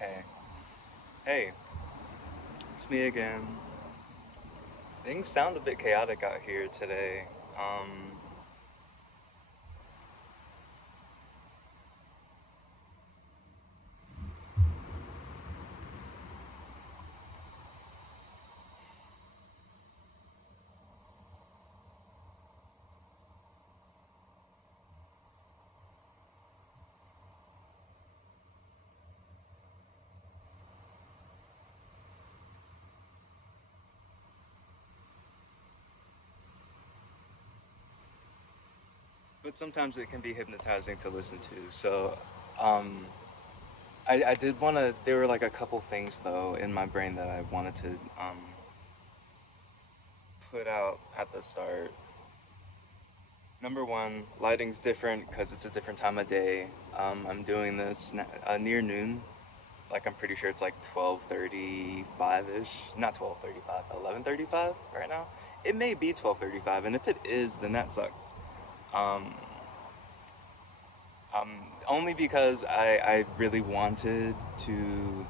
Okay. Hey, it's me again. Things sound a bit chaotic out here today. Um, but sometimes it can be hypnotizing to listen to. Um, I did want to. There were like a couple things though in my brain that I wanted to put out at the start. Number one, lighting's different because it's a different time of day. I'm doing this near noon. Like I'm pretty sure it's like 12:35 ish. Not 12:35, 11:35 right now. It may be 12:35, and if it is, then that sucks. Um, um, Only because I really wanted to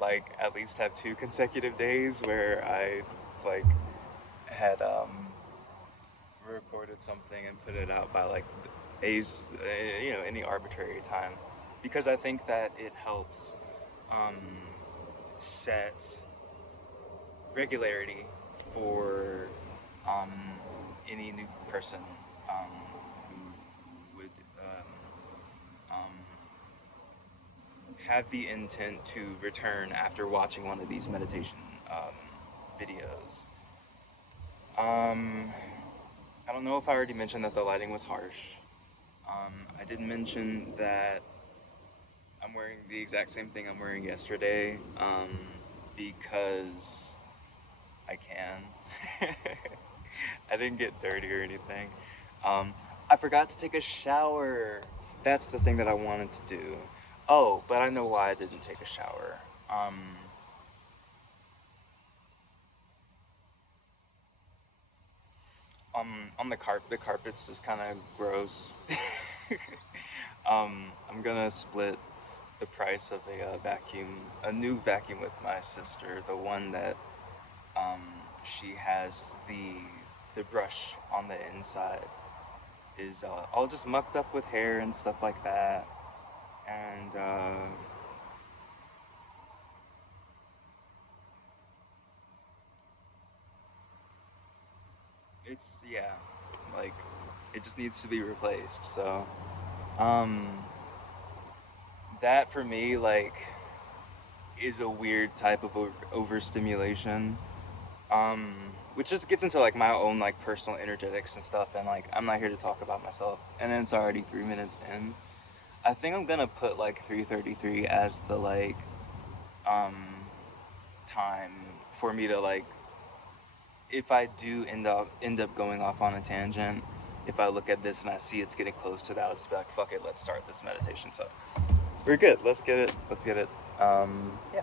like at least have two consecutive days where I like had recorded something and put it out by like any arbitrary time, because I think that it helps um, set regularity for um, any new person who would um, have the intent to return after watching one of these meditation um, videos. Um, I don't know if I already mentioned that the lighting was harsh. I did mention that I'm wearing the exact same thing I'm wearing yesterday because I can. I didn't get dirty or anything. Um, I forgot to take a shower. That's the thing that I wanted to do. Oh, but I know why I didn't take a shower. Um, on the carpet's just kind of gross. I'm gonna split the price of a new vacuum with my sister. The one that um, she has the brush on the inside is all just mucked up with hair and stuff like that. And it's yeah, like it just needs to be replaced. So um, that for me like is a weird type of overstimulation. Um, which just gets into like my own like personal energetics and stuff, and like I'm not here to talk about myself. And then it's already 3 minutes in. I think I'm gonna put like 3:33 as the like um time for me to like, if I do end up going off on a tangent, if I look at this and I see it's getting close to that, I'll just be like, fuck it, let's start this meditation. So we're good. Let's get it. Let's get it. Yeah.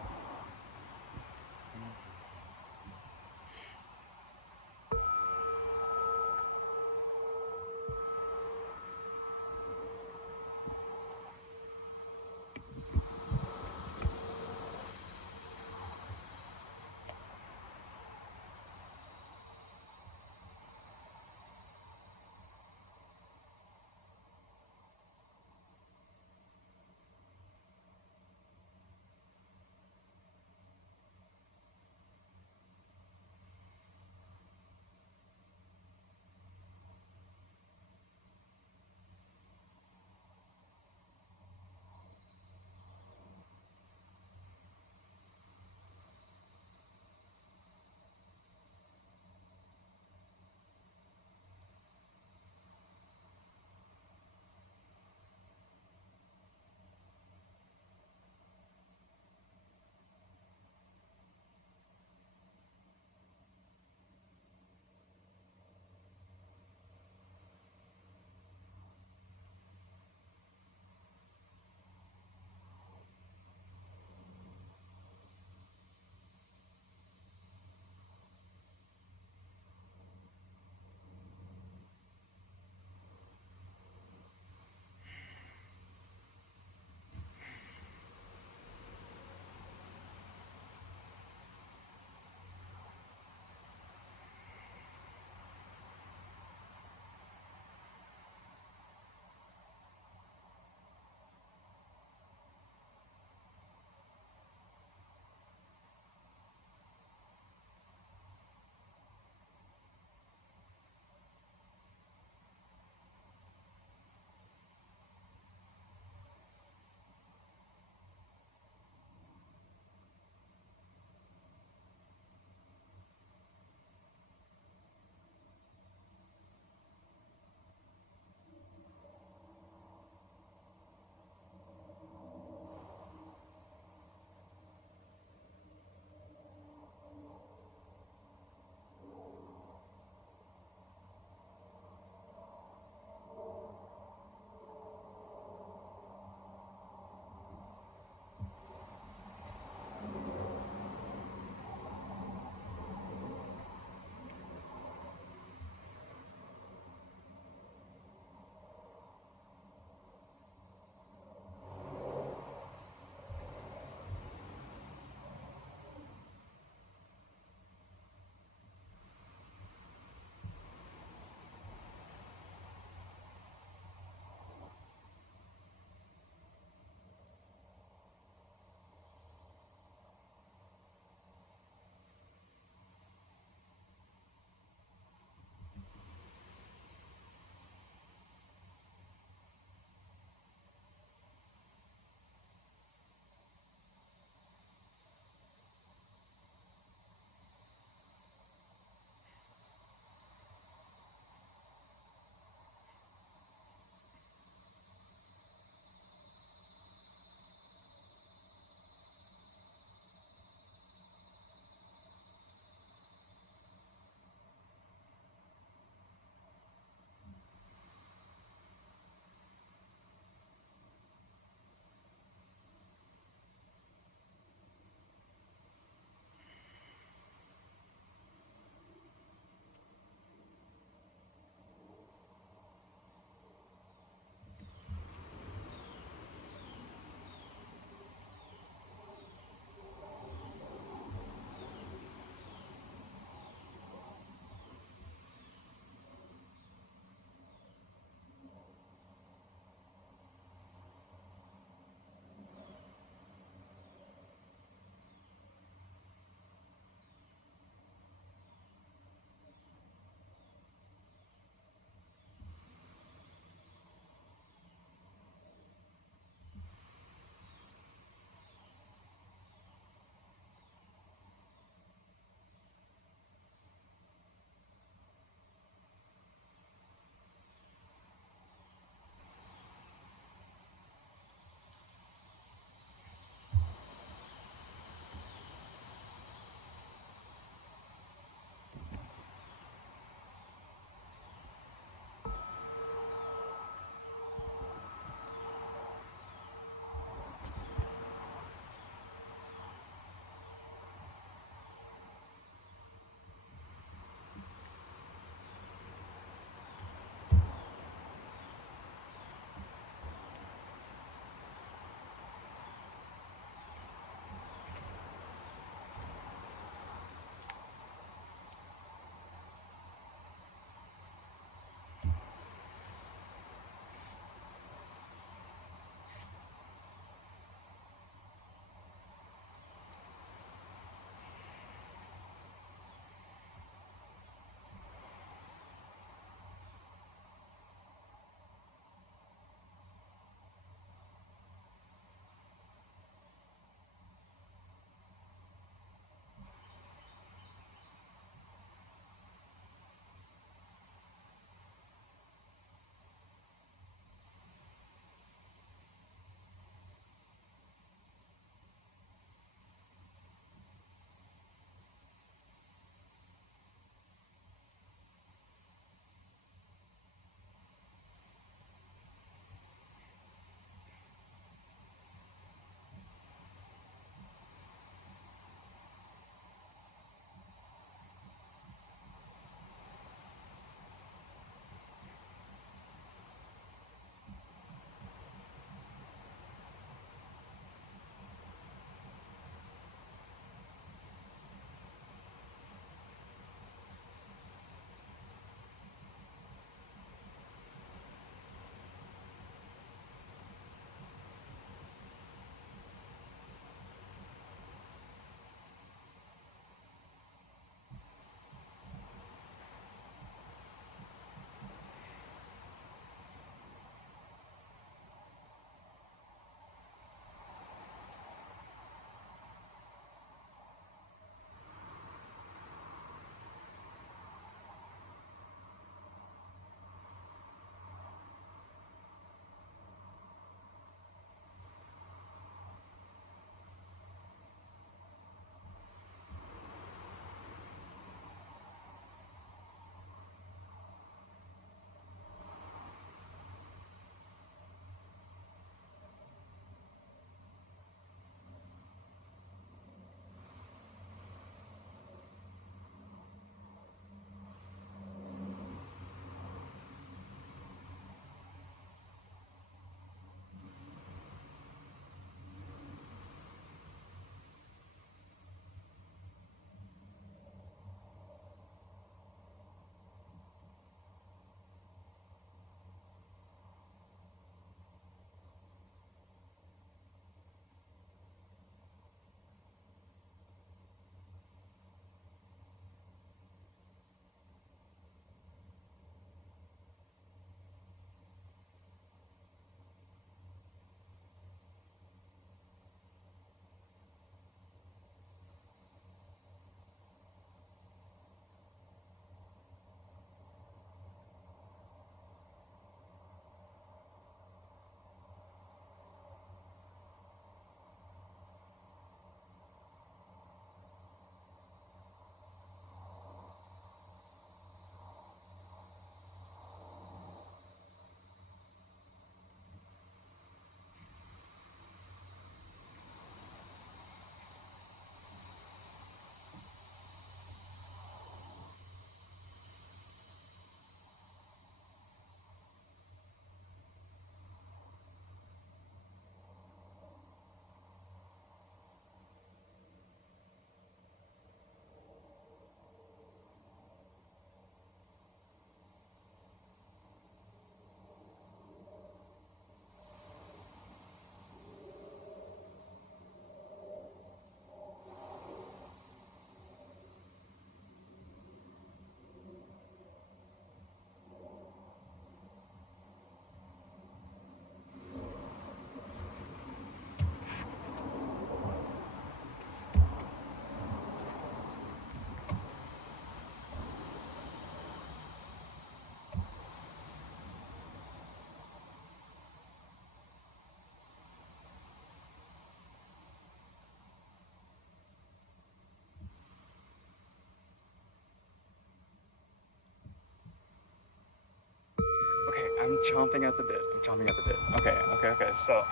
I'm chomping at the bit. I'm chomping at the bit. Okay, okay, okay. So,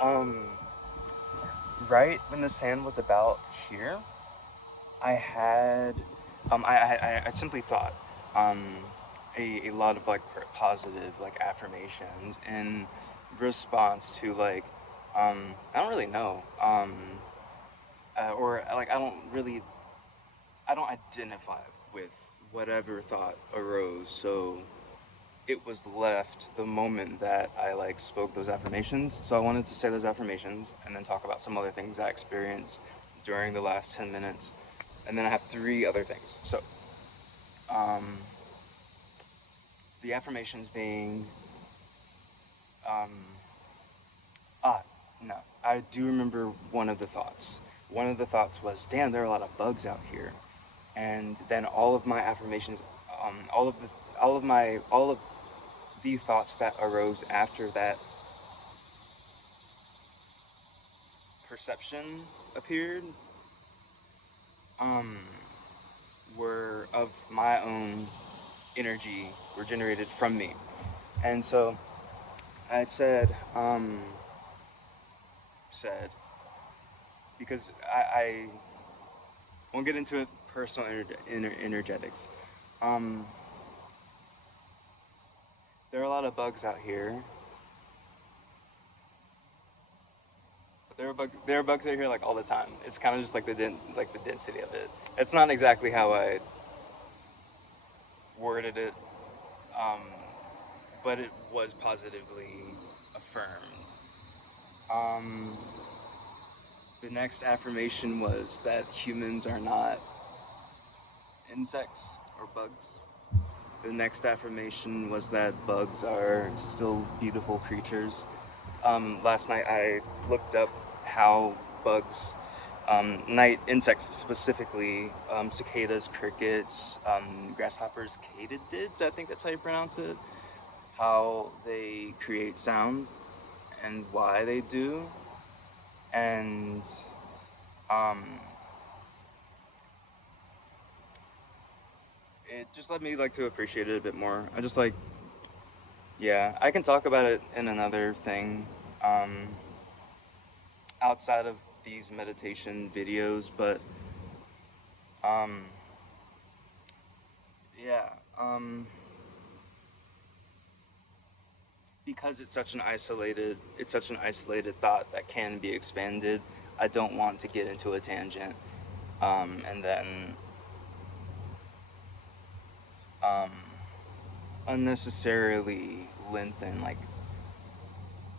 um, right when the sand was about here, I had, I simply thought, um, a lot of like positive like affirmations in response to like, I don't really know, or like I don't identify with whatever thought arose. So it was left the moment that I like spoke those affirmations. So I wanted to say those affirmations and then talk about some other things I experienced during the last 10 minutes. And then I have three other things. So, um, the affirmations being, um, ah, no, I do remember one of the thoughts. One of the thoughts was, damn, there are a lot of bugs out here. And then all of my affirmations, all of the thoughts that arose after that perception appeared, um, were of my own energy, were generated from me. And so I had said, because I won't get into it, personal energetics. Um, there are a lot of bugs out here. There are bugs out here like all the time. It's kind of just like like the density of it. It's not exactly how I worded it, um, but it was positively affirmed. Um, the next affirmation was that humans are not insects or bugs. The next affirmation was that bugs are still beautiful creatures. Last night I looked up how bugs, night insects specifically, cicadas, crickets, grasshoppers, katydids, I think that's how you pronounce it, how they create sound and why they do. And um, it just led me like to appreciate it a bit more. I just like, yeah, I can talk about it in another thing, um, outside of these meditation videos, but um, yeah, because it's such an isolated thought that can be expanded. I don't want to get into a tangent, and then um, unnecessarily lengthen like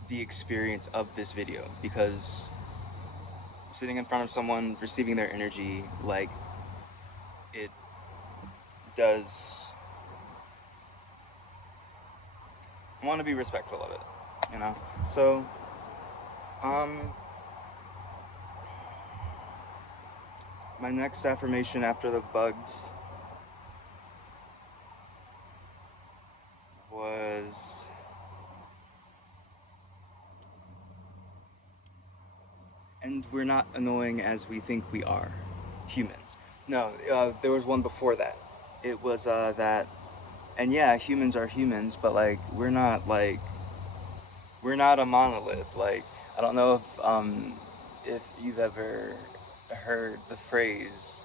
the experience of this video, because sitting in front of someone, receiving their energy, like it does. I want to be respectful of it, you know. So, um, my next affirmation after the bugs was, and we're not annoying as we think we are, humans. No, there was one before that. It was that, and yeah, humans are humans, but like we're not a monolith. Like I don't know if you've ever heard the phrase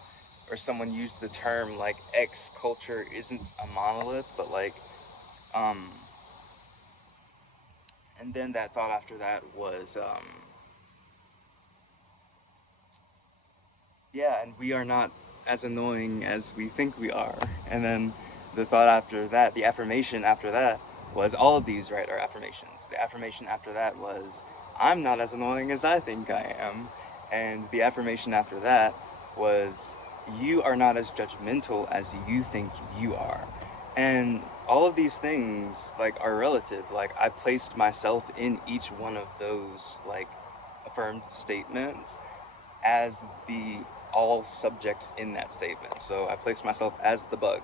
or someone used the term like X culture isn't a monolith, but like um, and then that thought after that was yeah, and we are not as annoying as we think we are. And then the thought after that, the affirmation after that was all of these, right, are affirmations. The affirmation after that was I'm not as annoying as I think I am. And the affirmation after that was you are not as judgmental as you think you are. And all of these things like are relative. Like I placed myself in each one of those like affirmed statements as the all subjects in that statement. So I place myself as the bug,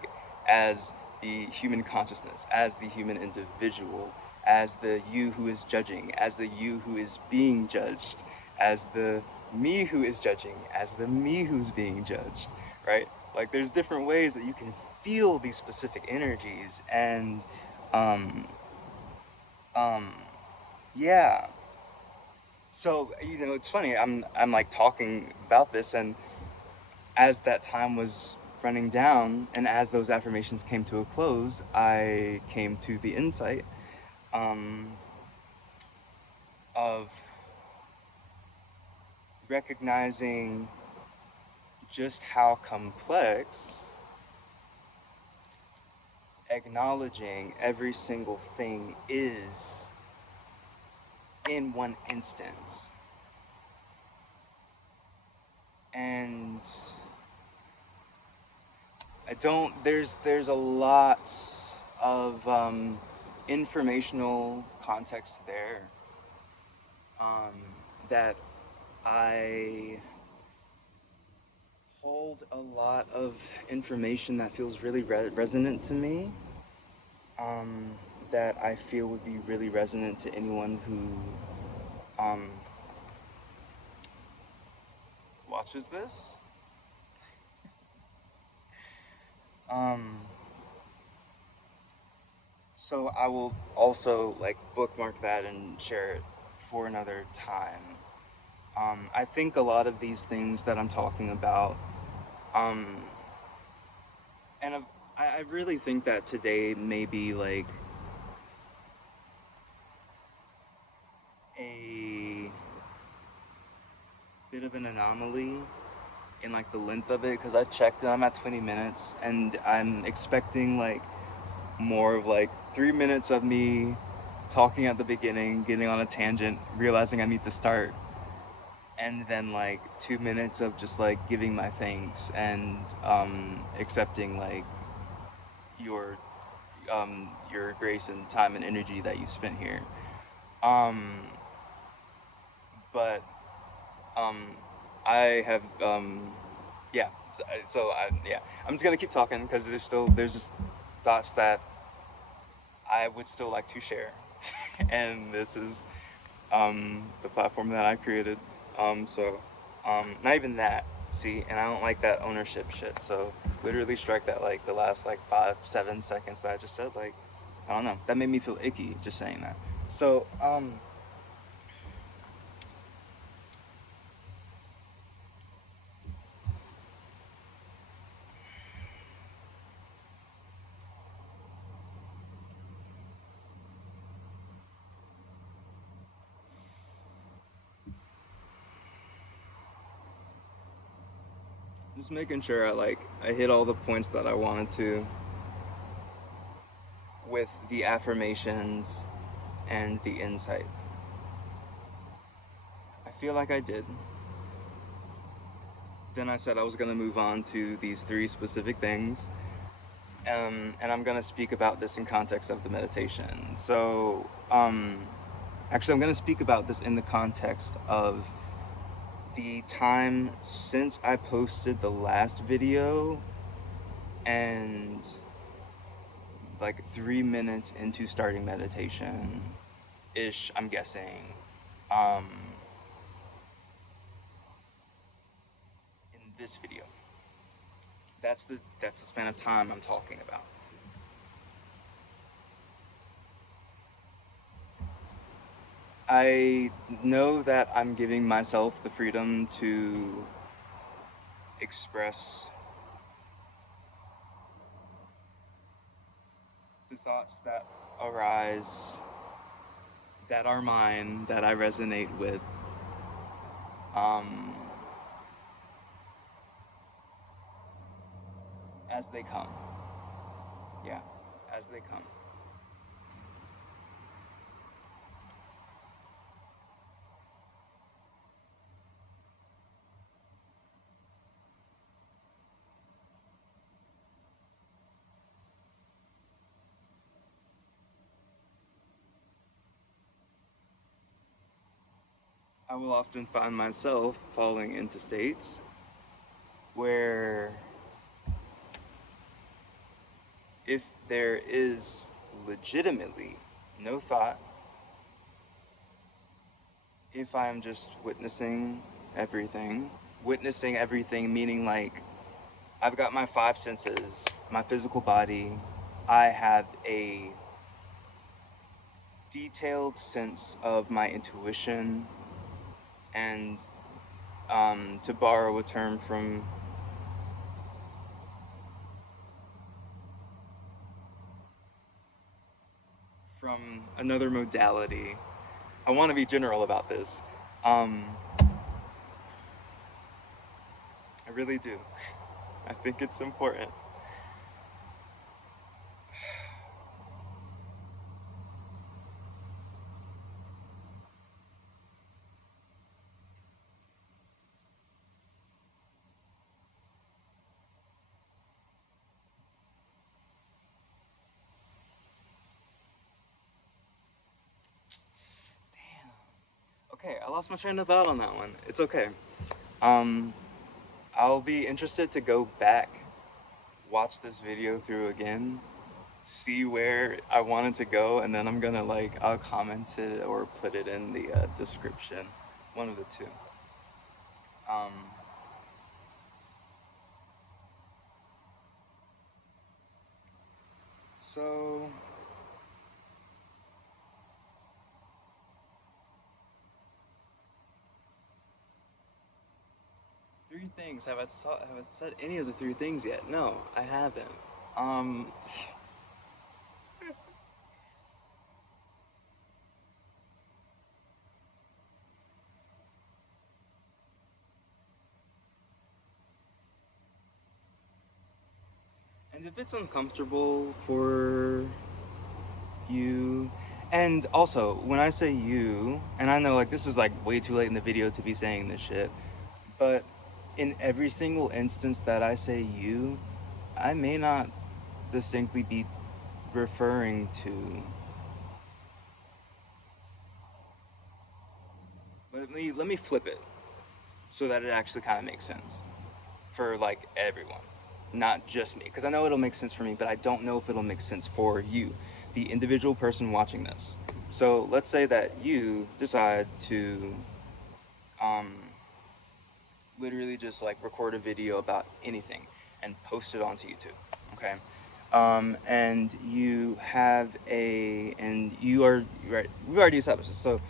as the human consciousness, as the human individual, as the you who is judging, as the you who is being judged, as the me who is judging, as the me who's being judged, right? Like there's different ways that you can feel these specific energies, and um, Um, yeah. So, it's funny. I'm like talking about this, and as that time was running down, and as those affirmations came to a close, I came to the insight um, of recognizing just how complex acknowledging every single thing is in one instance. And I don't. There's a lot of informational context there um, that I hold a lot of information that feels really resonant to me. Um, that I feel would be really resonant to anyone who watches this. Um, so I will also like bookmark that and share it for another time. I think a lot of these things that I'm talking about, um, and I really think that today may be like a bit of an anomaly in like the length of it because I checked and I'm at 20 minutes and I'm expecting like more of like 3 minutes of me talking at the beginning, getting on a tangent, realizing I need to start, and then like 2 minutes of just like giving my thanks and accepting like your your grace and time and energy that you spent here. Um, but um, I have yeah. Yeah, I'm just gonna keep talking because there's just thoughts that I would still like to share, and this is the platform that I created. Not even that. See, and I don't like that ownership shit. So literally strike that like the last like 5, 7 seconds that I just said. Like, I don't know. That made me feel icky just saying that. So just making sure I hit all the points that I wanted to with the affirmations and the insight. I feel like I did. Then I said I was gonna move on to these three specific things, and I'm gonna speak about this in context of the meditation. So, actually, I'm gonna speak about this in the context of the time since I posted the last video and like 3 minutes into starting meditation ish, I'm guessing. Um, in this video, that's the span of time I'm talking about. I know that I'm giving myself the freedom to express the thoughts that arise, that are mine, that I resonate with, um, as they come. Yeah, as they come. I will often find myself falling into states where if there is legitimately no thought, if I'm just witnessing everything meaning like I've got my five senses, my physical body, I have a detailed sense of my intuition and, to borrow a term from another modality. I want to be general about this. Um, I really do. I think it's important. Okay, I lost my train of thought on that one. It's okay. Um, I'll be interested to go back, watch this video through again, see where I wanted to go, and then I'm gonna I'll comment it or put it in the description, one of the two. Um, so three things. Have I said any of the three things yet? No, I haven't. Um, and if it's uncomfortable for you, and also when I say you, and I know this is way too late in the video to be saying this shit, but in every single instance that I say you, I may not distinctly be referring to. Let me flip it so that it actually kind of makes sense for everyone, not just me, because I know it'll make sense for me, but I don't know if it'll make sense for you, the individual person watching this. So let's say that you decide to um, literally just record a video about anything and post it onto YouTube. Okay. And you have and you are right. We've already established this. So,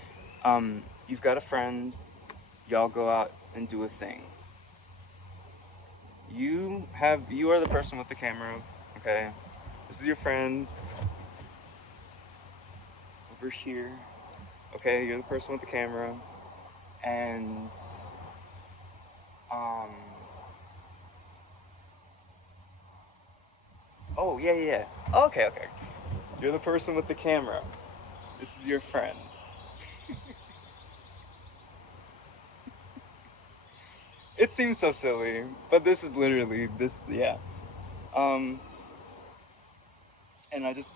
you've got a friend. Y'all go out and do a thing. You are the person with the camera. Okay. This is your friend over here. Okay. You're the person with the camera, and um. Oh yeah, yeah, yeah. Okay, okay. You're the person with the camera. This is your friend. It seems so silly, but this is literally this. Yeah. Um, and I just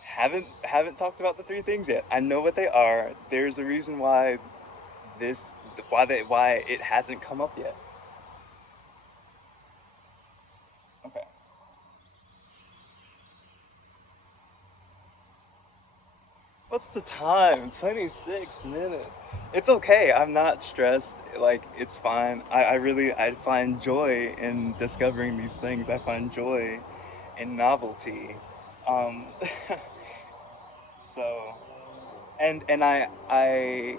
haven't talked about the three things yet. I know what they are. There's a reason why this why it hasn't come up yet. Okay. What's the time? 26 minutes. It's okay. I'm not stressed. It's fine. I find joy in discovering these things. I find joy in novelty. Um, so, and I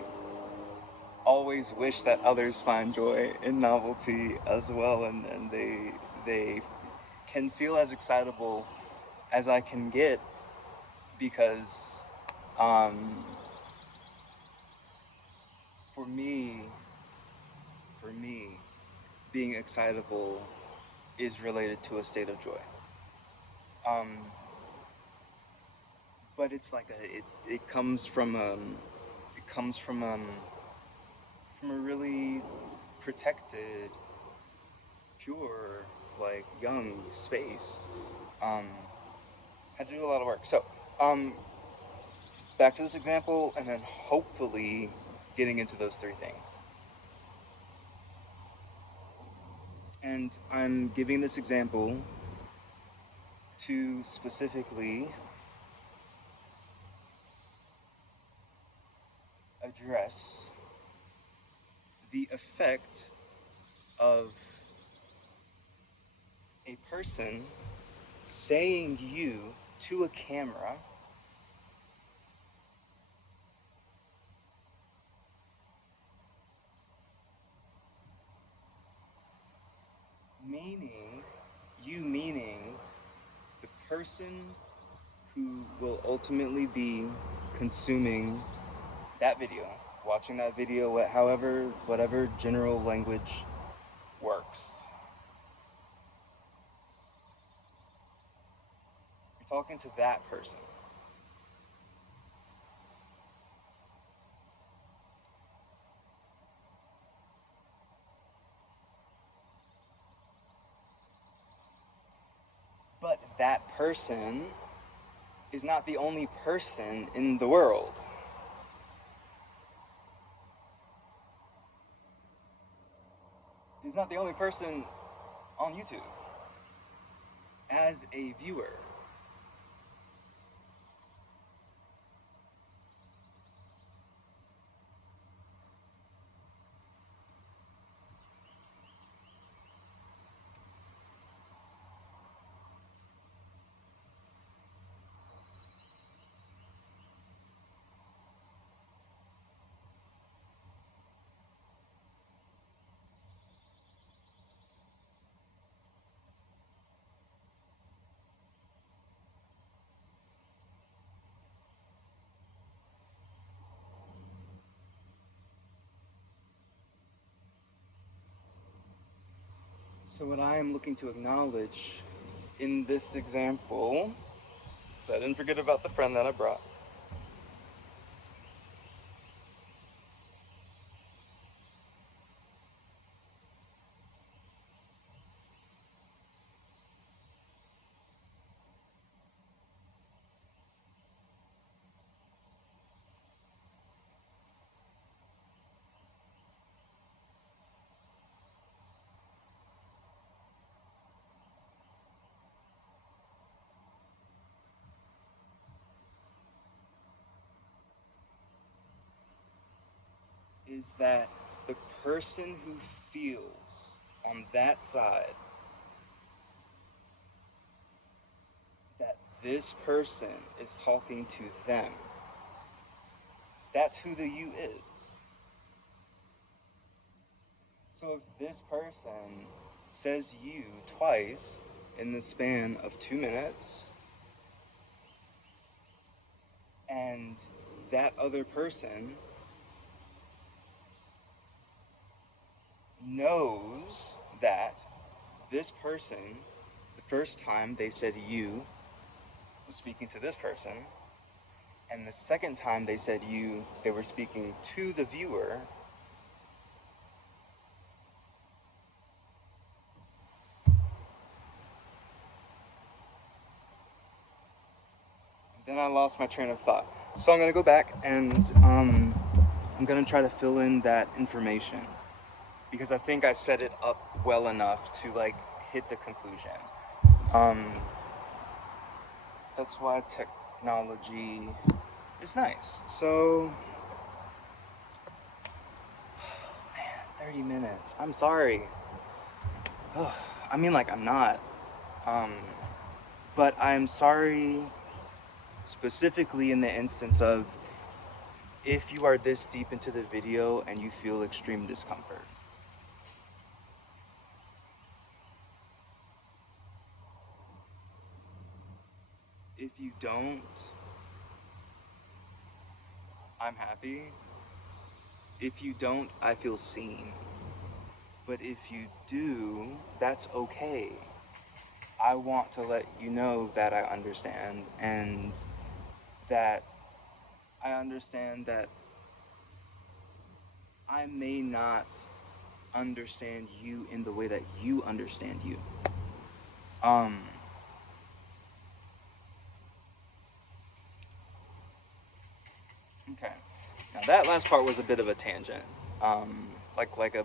always wish that others find joy in novelty as well, and they can feel as excitable as I can get, because um, for me for me being excitable is related to a state of joy. Um, but it's it comes from a really protected, pure, young space. Um, had to do a lot of work. So, um, back to this example, and then hopefully getting into those three things. And I'm giving this example to specifically address the effect of a person saying you to a camera Meaning, you meaning the person who will ultimately be consuming that video, watching that video, however, whatever general language works. You're talking to that person. But that person is not the only person in the world. He's not the only person on YouTube. As a viewer, so what I am looking to acknowledge in this example, so I didn't forget about the friend that I brought, is that the person who feels on that side that this person is talking to them, that's who the you is. So if this person says you twice in the span of 2 minutes, and that other person knows that this person, the first time they said you, was speaking to this person, and the second time they said you, they were speaking to the viewer, then I lost my train of thought. So I'm going to go back and I'm going to try to fill in that information because I think I set it up well enough to like hit the conclusion. That's why technology is nice. So, man, 30 minutes. I'm sorry. I mean, like, I'm not. But I'm sorry specifically in the instance of if you are this deep into the video and you feel extreme discomfort. If you don't, I'm happy. If you don't, I feel seen. But if you do, that's okay. I want to let you know that I understand and that I understand that I may not understand you in the way that you understand you. Okay. Now that last part was a bit of a tangent. Like a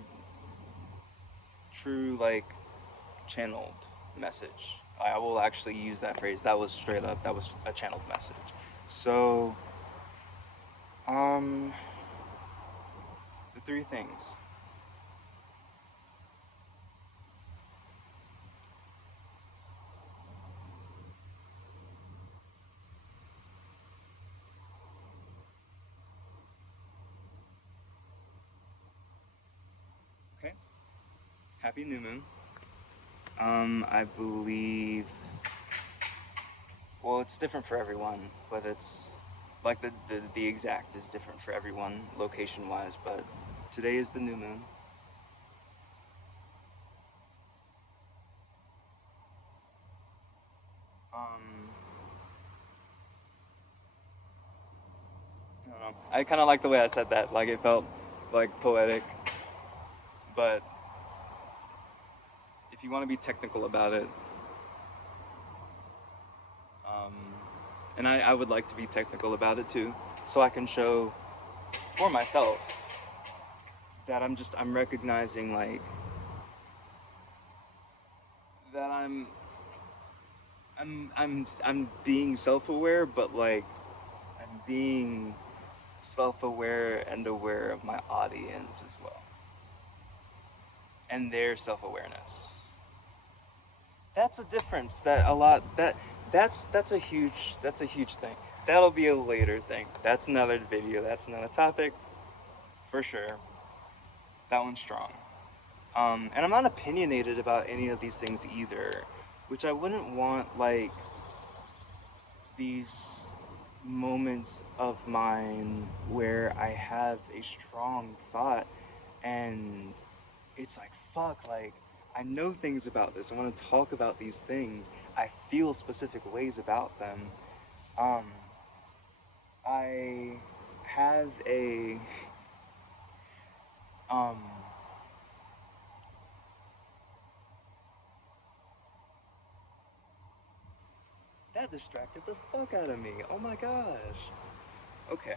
true like channeled message. I will actually use that phrase. That was straight up. That was a channeled message. So, the three things. Okay. Happy new moon. I believe. Well, it's different for everyone, but it's like the exact is different for everyone location wise. But today is the new moon. Um, I don't know. I kind of like the way I said that. Like it felt like poetic. But if you want to be technical about it, um, and I would like to be technical about it too, so I can show for myself that I'm recognizing like that I'm being self-aware, but like I'm being self-aware and aware of my audience as well and their self-awareness. That's a difference that a lot that that's a huge thing. That'll be a later thing. That's another video. That's another topic for sure. That one's strong. And I'm not opinionated about any of these things either, which I wouldn't want like these moments of mine where I have a strong thought and it's like, fuck, like, I know things about this. I want to talk about these things. I feel specific ways about them. Um, I have um, that distracted the fuck out of me. Oh my gosh. Okay.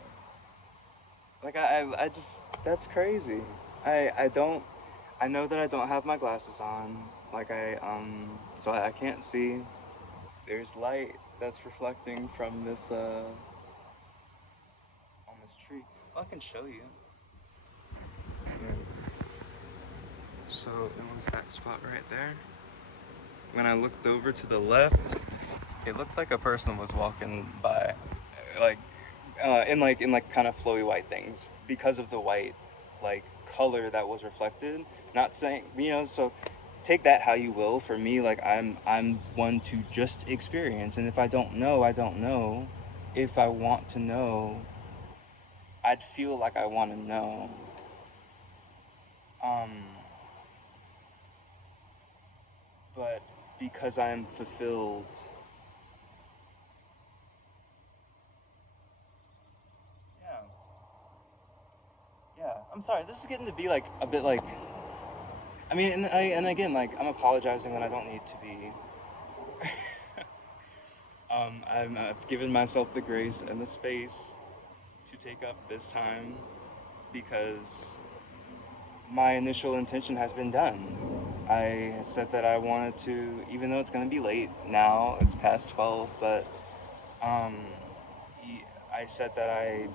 Like, I just, that's crazy. I don't, I know that I don't have my glasses on. Like, so I can't see. There's light that's reflecting from this, on this tree. Well, I can show you. Yeah. So it was that spot right there. When I looked over to the left, it looked like a person was walking by, like, in like kind of flowy white things because of the white, like color that was reflected. Not saying so. Take that how you will. For me, like I'm one to just experience, and if I don't know, I don't know. If I want to know, I'd feel like I want to know. Um, but because I'm fulfilled, yeah, yeah. I'm sorry. This is getting to be like a bit like. I mean, and again, like I'm apologizing when I don't need to be. I've given myself the grace and the space to take up this time because my initial intention has been done. I said that I wanted to, even though it's going to be late now, it's past 12, but um, I said that I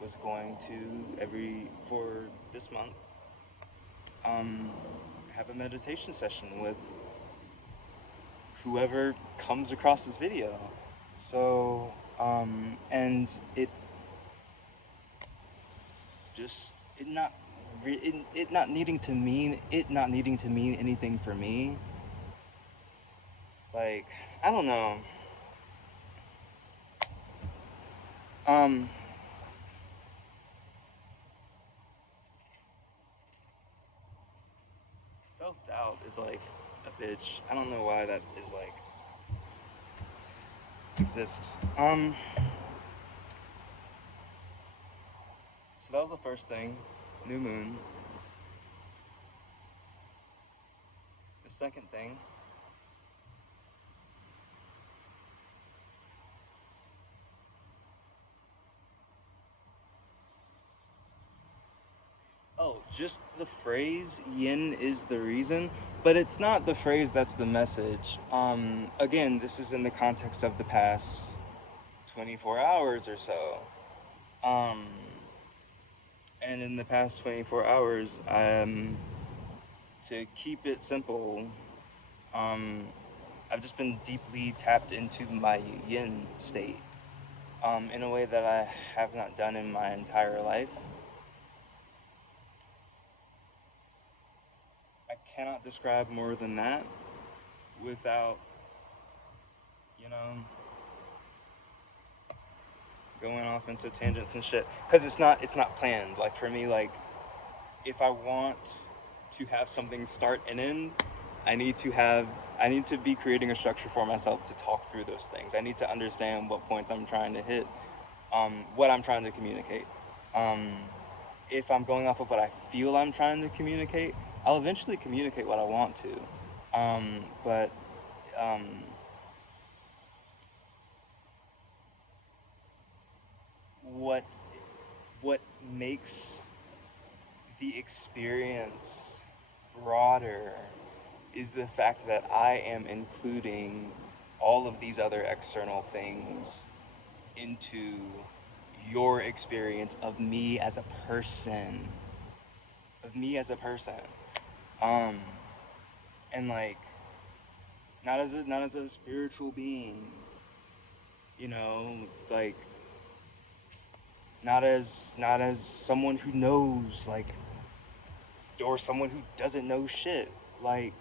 was going to, for this month, um, have a meditation session with whoever comes across this video. So, and just it not it not needing to mean anything for me. Like I don't know. Um, Self doubt is like a bitch. I don't know why that is like exists. So that was the first thing, new moon. The second thing, oh, just the phrase "yin is the reason," but it's not the phrase that's the message. Again, this is in the context of the past 24 hours or so. Um, and in the past 24 hours, to keep it simple, um, I've just been deeply tapped into my yin state in a way that I have not done in my entire life. I cannot describe more than that without, you know, going off into tangents and shit. Cause it's not planned. Like for me, like if I want to have something start and end, I need to have I need to be creating a structure for myself to talk through those things. I need to understand what points I'm trying to hit, what I'm trying to communicate. Um, if I'm going off of what I feel I'm trying to communicate, I'll eventually communicate what I want to. But um, what what makes the experience broader is the fact that I am including all of these other external things into your experience of me as a person, um, and like not as a spiritual being, you know, like not as someone who knows, like, or someone who doesn't know shit, like.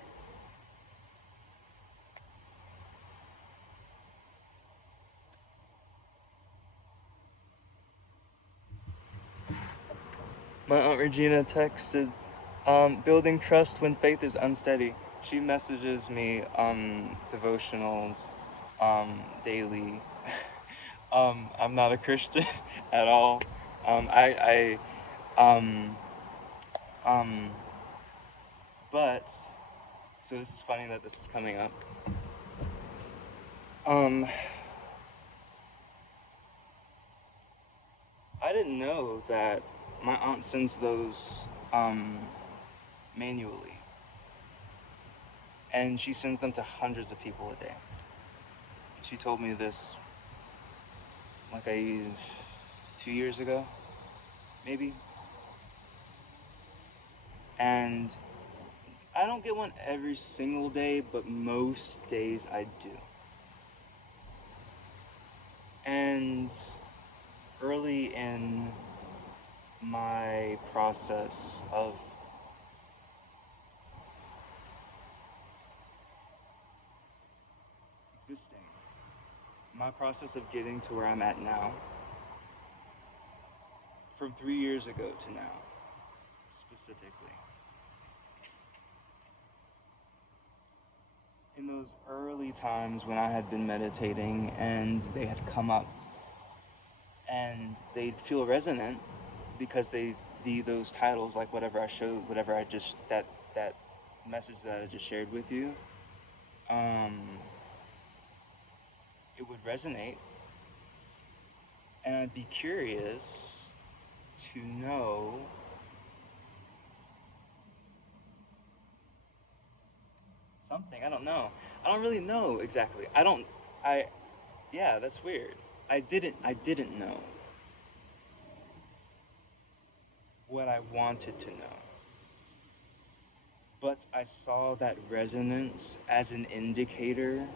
My Aunt Regina texted, building trust when faith is unsteady. She messages me devotionals daily. I'm not a Christian at all. Um, um, but, so this is funny that this is coming up. Um, I didn't know that my aunt sends those manually, and she sends them to hundreds of people a day. She told me this like 2 years ago, maybe. And I don't get one every single day, but most days I do. And early in my process of existing, my process of getting to where I'm at now, from 3 years ago to now, specifically, in those early times when I had been meditating and they had come up and they'd feel resonant because those titles, like whatever I showed, whatever I just that message that I just shared with you, um, it would resonate, and I'd be curious to know something. I don't know. I don't really know exactly. I don't. I Yeah, that's weird. I didn't know what I wanted to know, but I saw that resonance as an indicator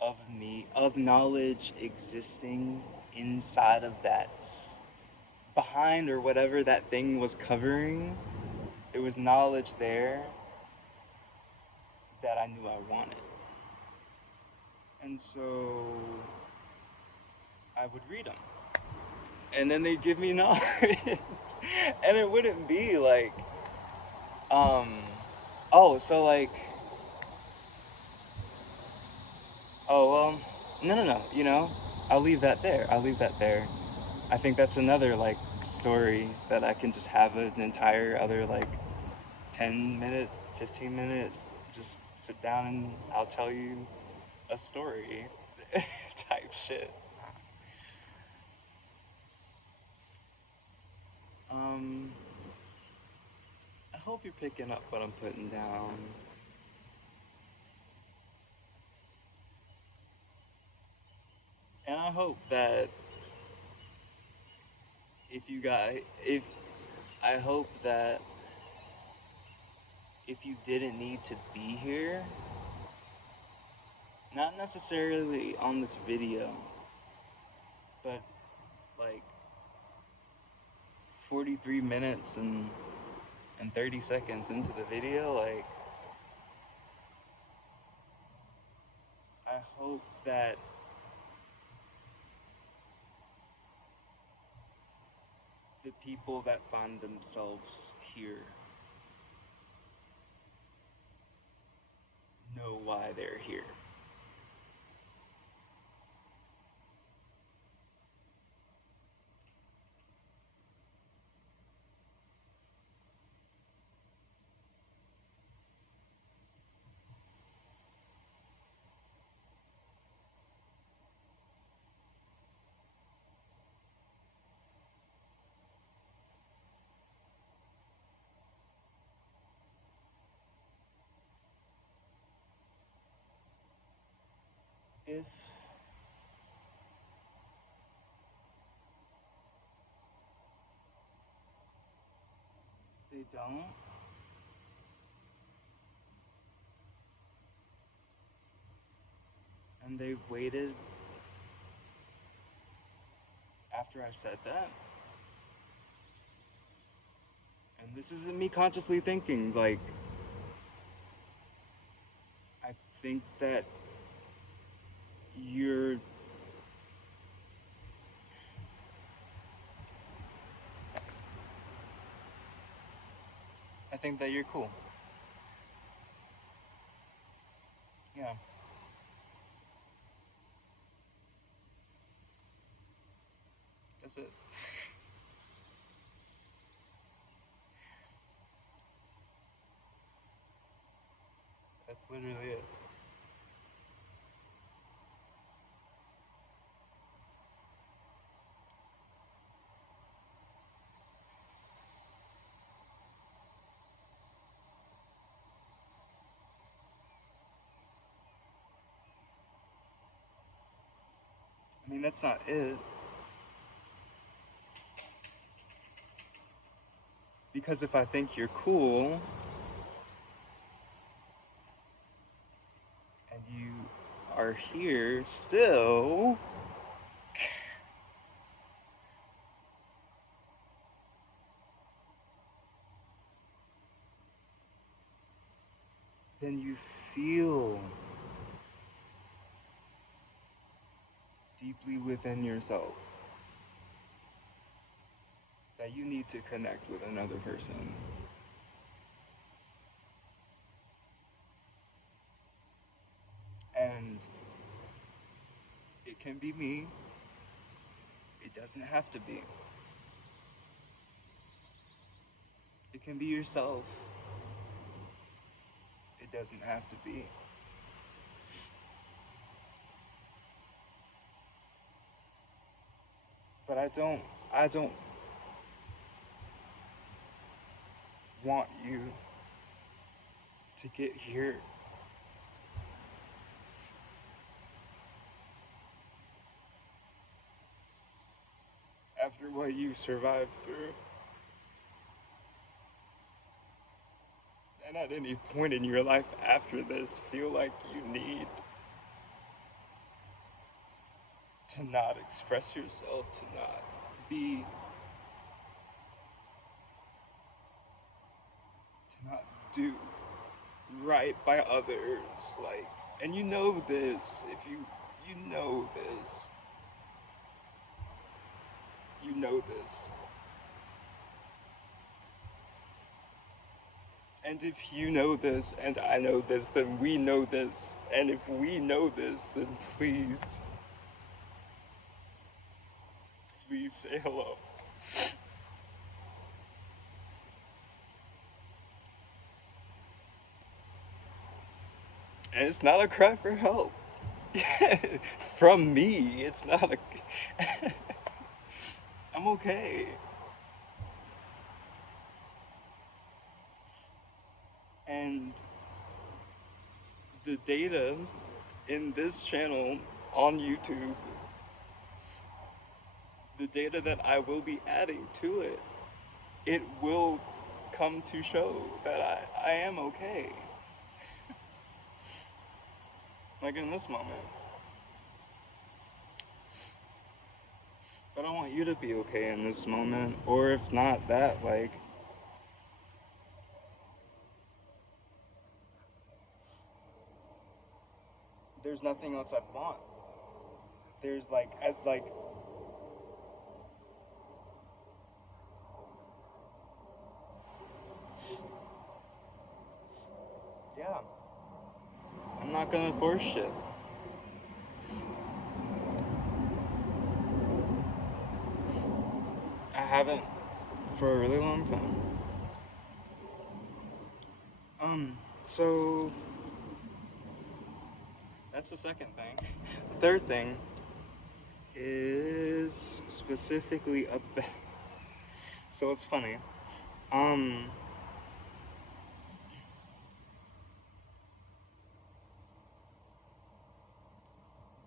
of me, of knowledge existing inside of that, behind or whatever that thing was covering. There was knowledge there that I knew I wanted. And so I would read them. And then they'd give me knowledge. And it wouldn't be like, um, oh, so like, oh, well, no, I'll leave that there. I'll leave that there. I think that's another, like, story that I can just have an entire other, like, 10-minute, 15-minute, just sit down and I'll tell you a story type shit. Um, I hope you're picking up what I'm putting down. And I hope that if you guys, if, I hope that if you didn't need to be here, not necessarily on this video, but like 43 minutes and 30 seconds into the video. Like, I hope that the people that find themselves here know why they're here. If they don't, and they waited after I said that, and this isn't me consciously thinking, like, I think that you're I think that you're cool. Yeah, that's it. That's literally it. I mean, that's not it. Because if I think you're cool and you are here still, then you feel deeply within yourself that you need to connect with another person. And it can be me, it doesn't have to be. It can be yourself, it doesn't have to be. But I don't want you to get here after what you survived through. And at any point in your life after this, feel like you need to not express yourself, to not be, to not do right by others. Like, and you know this, if you know this, you know this. And if you know this and I know this, then we know this. And if we know this, then please say hello. And it's not a cry for help. From me, it's not a. I'm okay. And the data in this channel on YouTube, the data that I will be adding to it, it will come to show that I am okay. Like in this moment. But I want you to be okay in this moment. Or if not that, like, there's nothing else I'd want. There's like, yeah, I'm not gonna force shit. I haven't for a really long time. So that's the second thing. The third thing is specifically about. So it's funny. Um,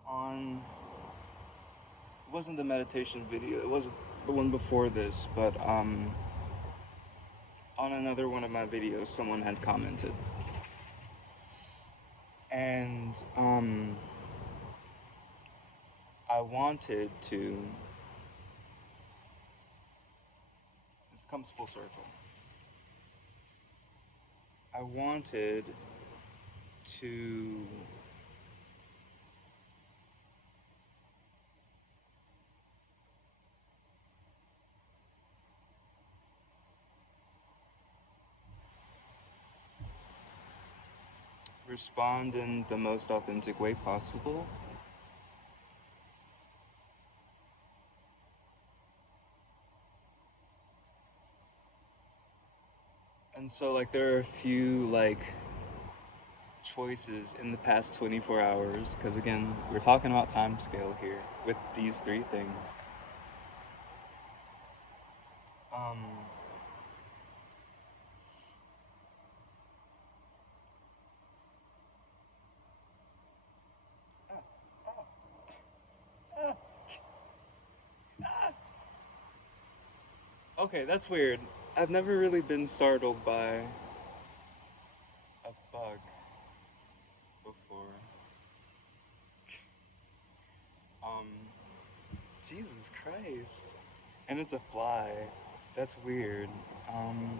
on it wasn't the meditation video. It wasn't the one before this, but on another one of my videos, someone had commented, and I wanted to. This comes full circle. I wanted to respond in the most authentic way possible. And so, like, there are a few, like, choices in the past 24 hours, because again, we're talking about time scale here with these three things. Um, okay, that's weird. I've never really been startled by a bug before. Um, Jesus Christ. And it's a fly. That's weird. Um,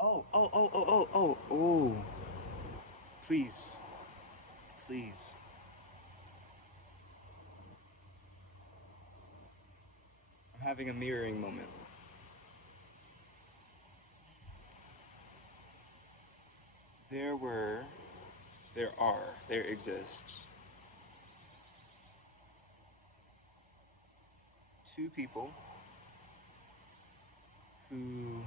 oh. Please, please. I'm having a mirroring moment. There were, there exists two people who,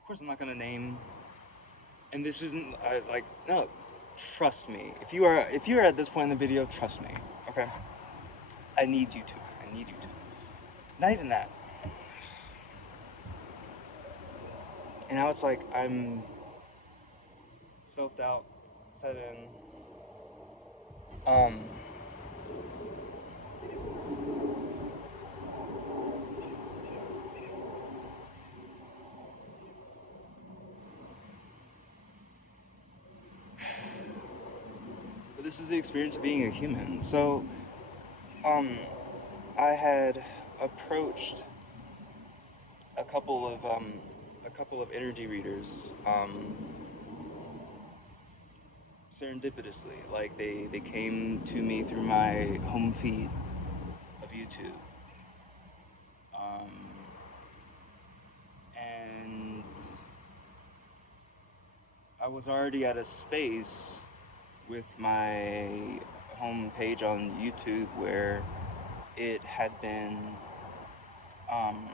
of course, I'm not gonna name, and this isn't, I like, no, trust me. If you are at this point in the video, trust me, okay? I need you to. I need you to. Not even that. And now it's like I'm self-doubt set in. Um, but this is the experience of being a human. So, um, I had approached a couple of energy readers, serendipitously. Like they came to me through my home feed of YouTube. Um, and I was already at a space with my home page on YouTube where it had been um,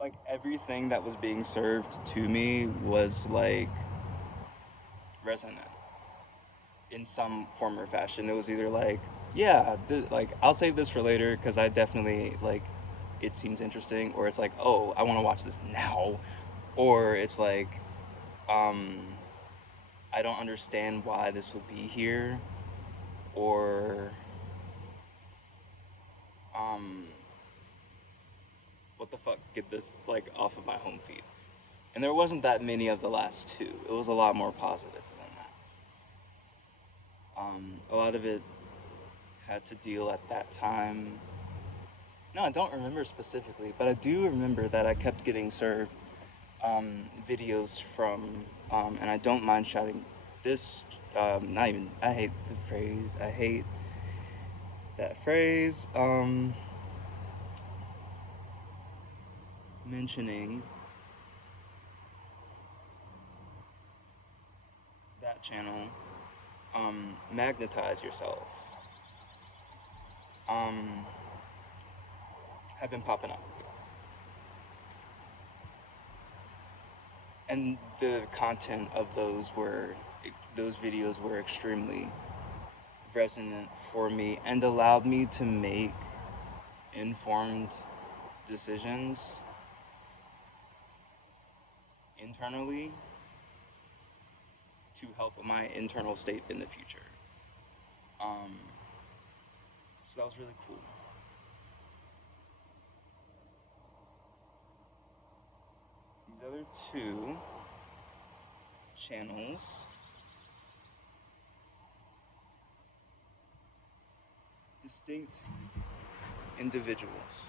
like everything that was being served to me was like resonant in some form or fashion. It was either like, yeah, like I'll save this for later because I definitely like it seems interesting, or it's like, oh, I want to watch this now, or it's like, um, I don't understand why this would be here, or um, what the fuck, get this like off of my home feed. And there wasn't that many of the last two. It was a lot more positive than that. A lot of it had to deal at that time. No, I don't remember specifically, but I do remember that I kept getting served videos from, and I don't mind shouting this. Not even. I hate the phrase. I hate that phrase. Mentioning that channel. Magnetize yourself. Um, have been popping up, and the content of those videos were extremely resonant for me and allowed me to make informed decisions internally to help my internal state in the future. Um, so that was really cool. These other two channels, distinct individuals,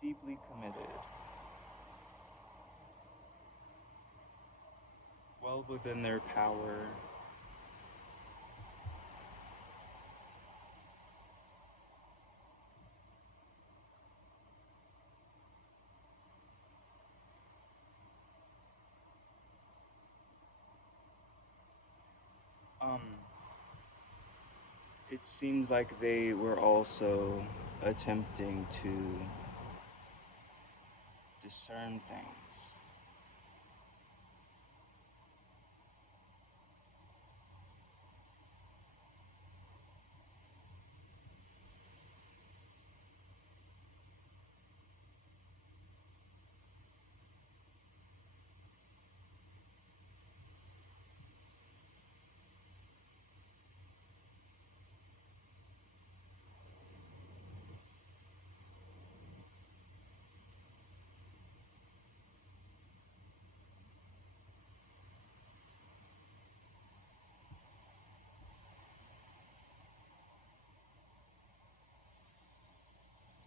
deeply committed, well within their power. Um, it seemed like they were also attempting to discern things.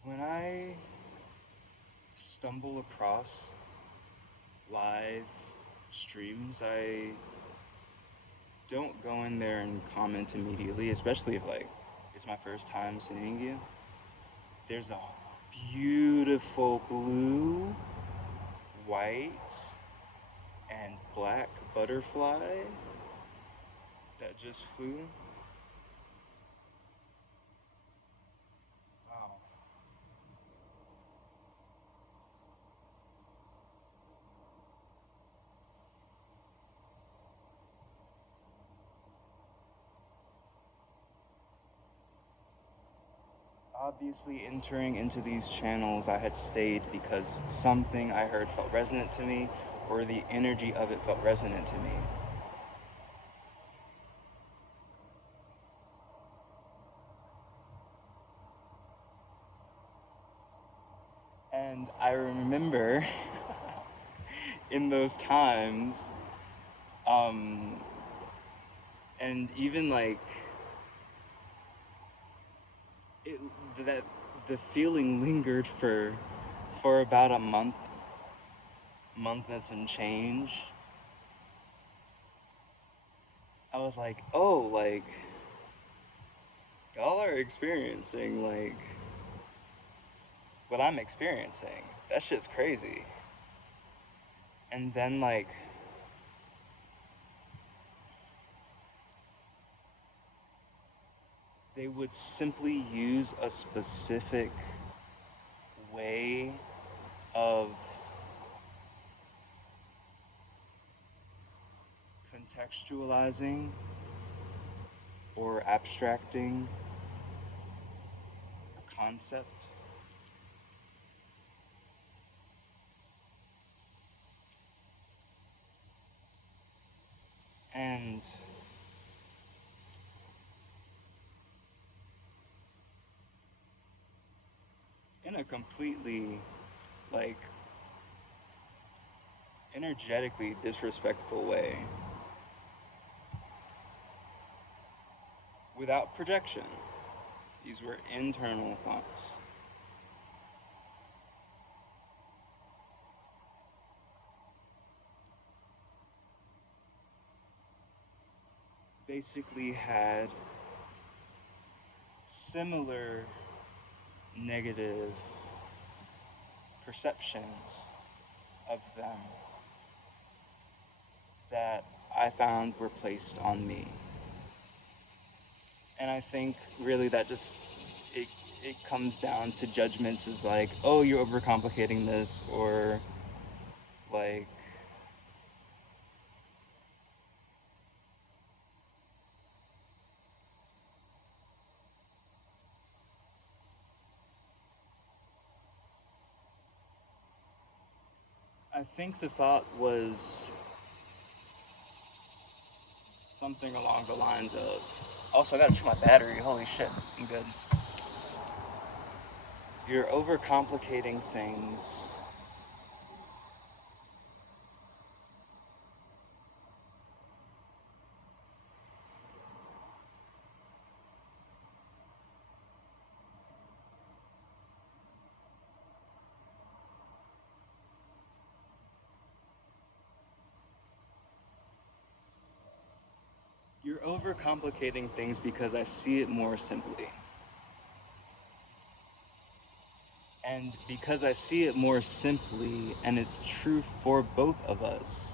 When I stumble across live streams, I don't go in there and comment immediately, especially if like it's my first time seeing you. There's a beautiful blue, white, and black butterfly that just flew. Wow. Obviously, entering into these channels, I had stayed because something I heard felt resonant to me, or the energy of it felt resonant to me. And I remember in those times, um, and even like it, that the feeling lingered for about a month and some change. I was like, oh, like y'all are experiencing like what I'm experiencing. That shit's crazy. And then like they would simply use a specific way of contextualizing or abstracting a concept, and in a completely like energetically disrespectful way without projection. These were internal thoughts. Basically had similar negative perceptions of them that I found were placed on me. And I think really that just it it comes down to judgments as like, oh, you're overcomplicating this, or like I think the thought was something along the lines of, also I gotta check my battery, holy shit, I'm good. You're overcomplicating things. You're overcomplicating things because I see it more simply. And because I see it more simply, and it's true for both of us,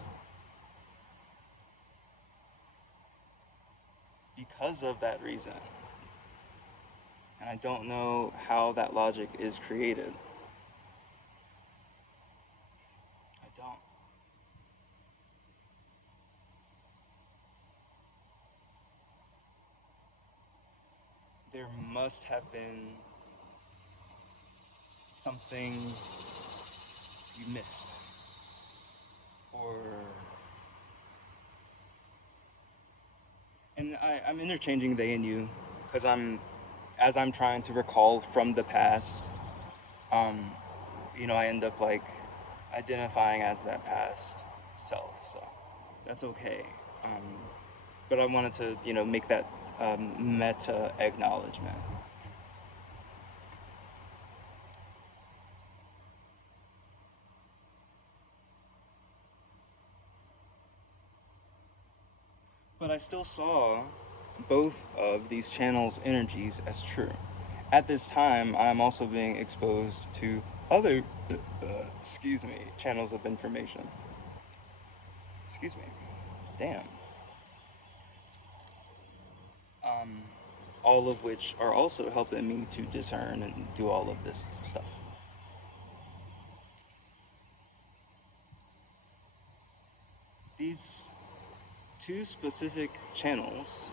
because of that reason, and I don't know how that logic is created. I don't. There must have been something you missed, or and I'm interchanging they and you because as I'm trying to recall from the past, um, I end up like identifying as that past self, so that's okay. Um, but I wanted to, make that meta acknowledgement. But I still saw both of these channels' energies as true. At this time, I'm also being exposed to other, channels of information. Excuse me. Damn. Um, all of which are also helping me to discern and do all of this stuff. These two specific channels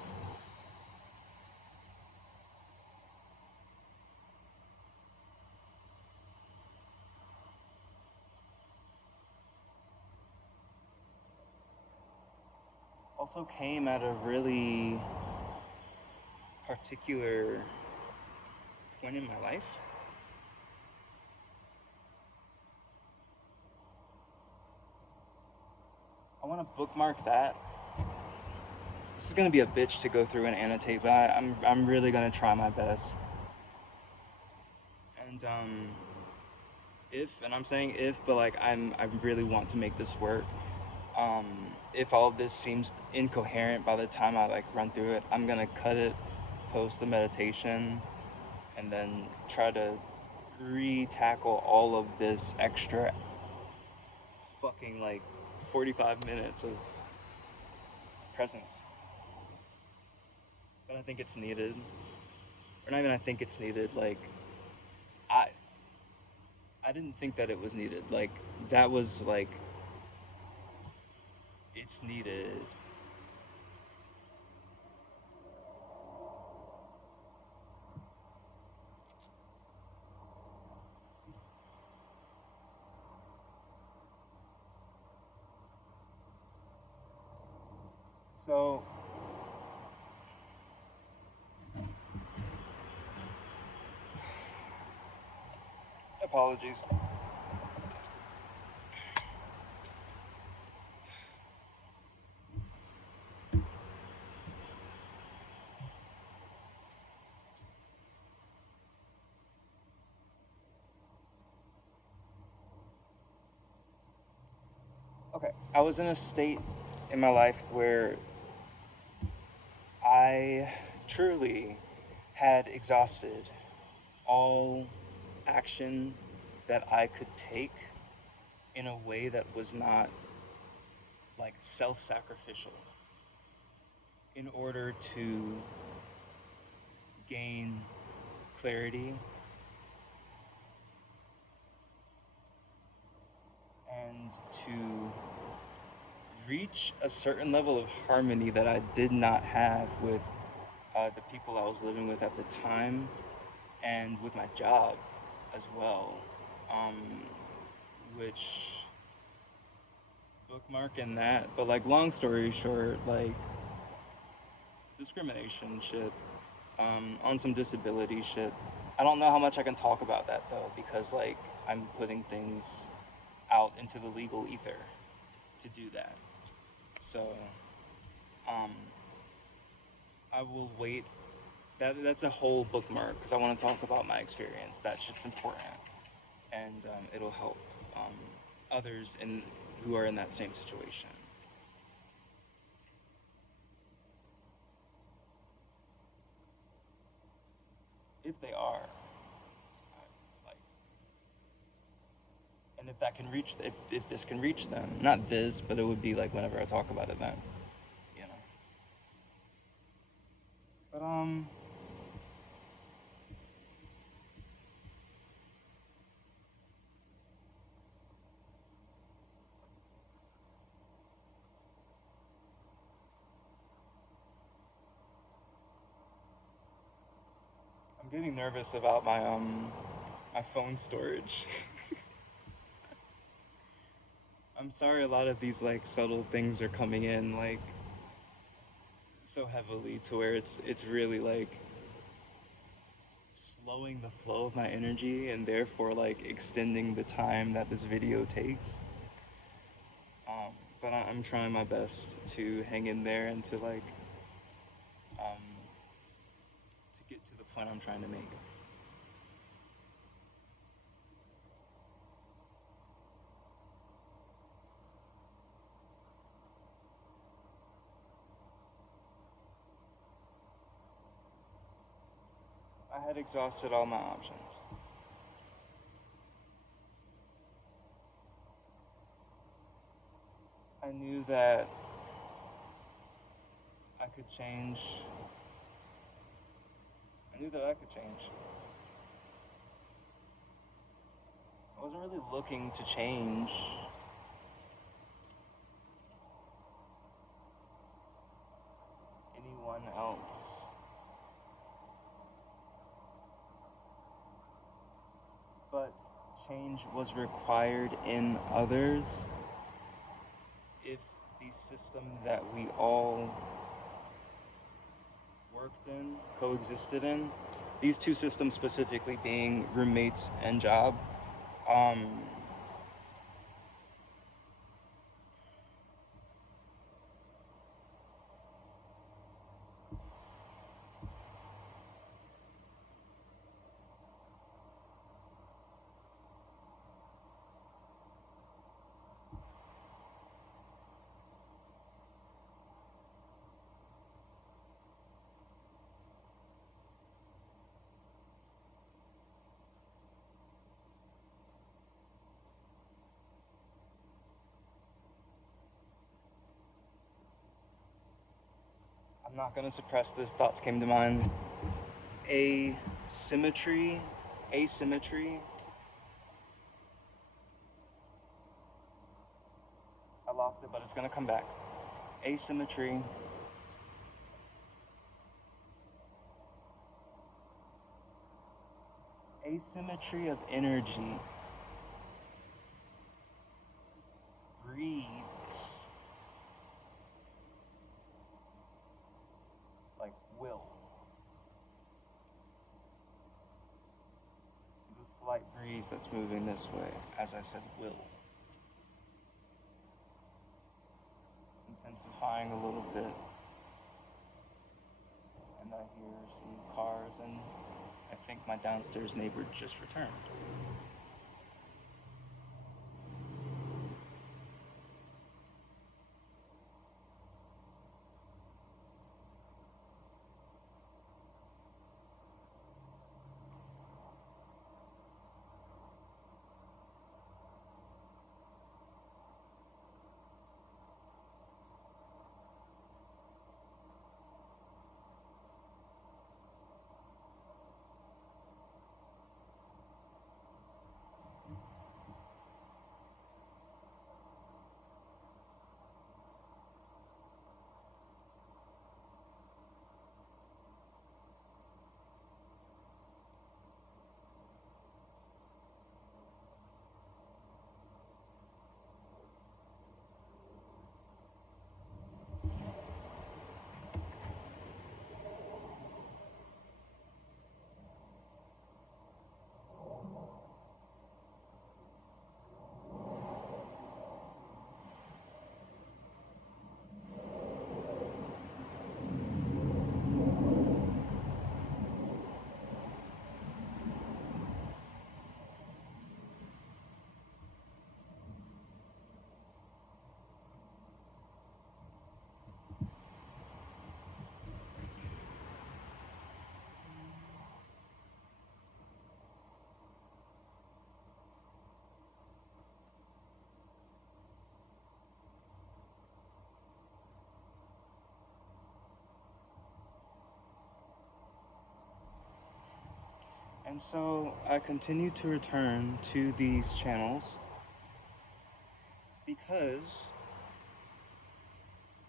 also came at a really particular point in my life. I want to bookmark that. This is gonna be a bitch to go through and annotate, but I'm really gonna try my best. And if, and I'm saying if, but like I really want to make this work. Um, if all of this seems incoherent by the time I like run through it, I'm gonna cut it, post the meditation, and then try to re-tackle all of this extra fucking like 45 minutes of presence. But I think it's needed. Or not even I think it's needed, like I I didn't think that it was needed. Like that was like it's needed. So apologies. Okay, I was in a state in my life where I truly had exhausted all action that I could take in a way that was not like self sacrificial in order to gain clarity and to reach a certain level of harmony that I did not have with the people I was living with at the time and with my job as well. Um, which bookmark in that, but like long story short, like discrimination shit, on some disability shit. I don't know how much I can talk about that though, because like I'm putting things out into the legal ether to do that. So, um, I will wait. That's a whole bookmark because I want to talk about my experience. That shit's important, and it'll help um, others in who are in that same situation. If they are, like, and if that can reach, if this can reach them, not this, but it would be like whenever I talk about it then, you know. But I'm getting nervous about my phone storage. I'm sorry, a lot of these like subtle things are coming in like so heavily to where it's really like slowing the flow of my energy and therefore like extending the time that this video takes. Um, but I'm trying my best to hang in there and to like um, to get to the point I'm trying to make. I had exhausted all my options. I knew that I could change. I knew that I could change. I wasn't really looking to change anyone else, but change was required in others if the system that we all worked in, coexisted in, these two systems specifically being roommates and job, um, I'm not gonna suppress this, thoughts came to mind. Asymmetry, asymmetry, I lost it, but it's gonna come back. Asymmetry, asymmetry of energy breeds like will. There's a slight breeze that's moving this way, as I said, will. It's intensifying a little bit, and I hear some cars, and I think my downstairs neighbor just returned. And so I continue to return to these channels because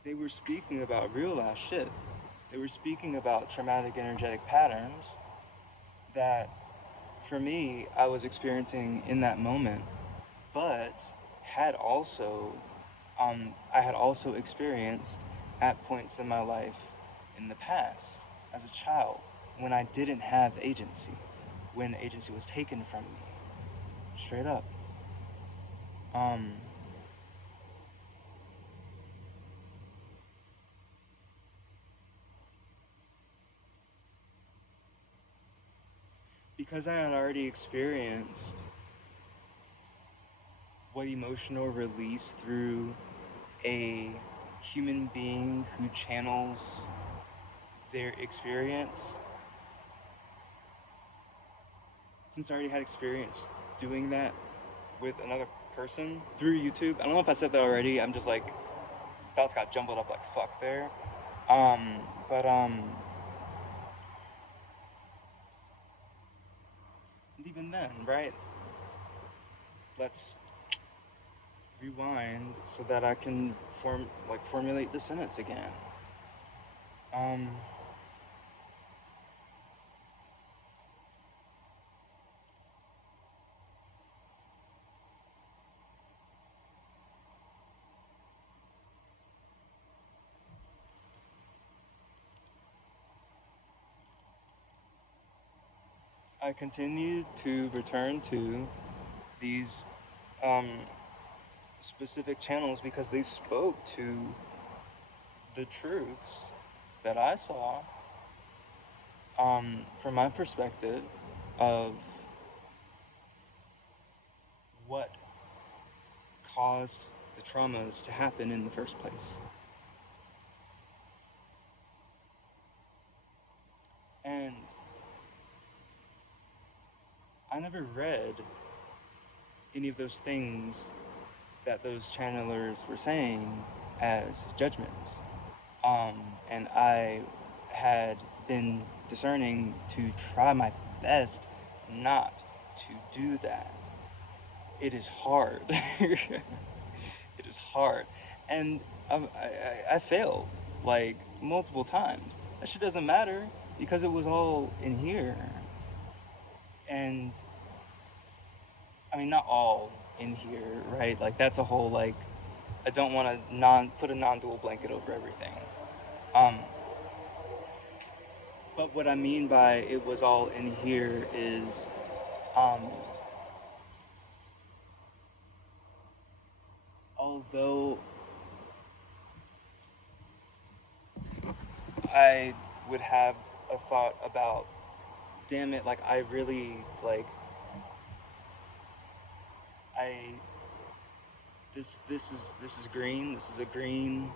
they were speaking about real ass shit. They were speaking about traumatic energetic patterns that, for me, I was experiencing in that moment, but had also, I had also experienced at points in my life in the past as a child when I didn't have agency, when agency was taken from me, straight up. Um, because I had already experienced what emotional release through a human being who channels their experience, since I already had experience doing that with another person through YouTube. I don't know if I said that already. I'm just like, thoughts got jumbled up like fuck there. But even then, right? Let's rewind so that I can formulate the sentence again. Um, I continue to return to these um, specific channels because they spoke to the truths that I saw from my perspective of what caused the traumas to happen in the first place. And I never read any of those things that those channelers were saying as judgments. And I had been discerning to try my best not to do that. It is hard. It is hard. And I failed like multiple times. That shit doesn't matter because it was all in here. And I mean, not all in here, right? Like that's a whole like I don't want to non put a non-dual blanket over everything. Um, but what I mean by it was all in here is um, although I would have a thought about, damn it, like I really like I this is green. This is a green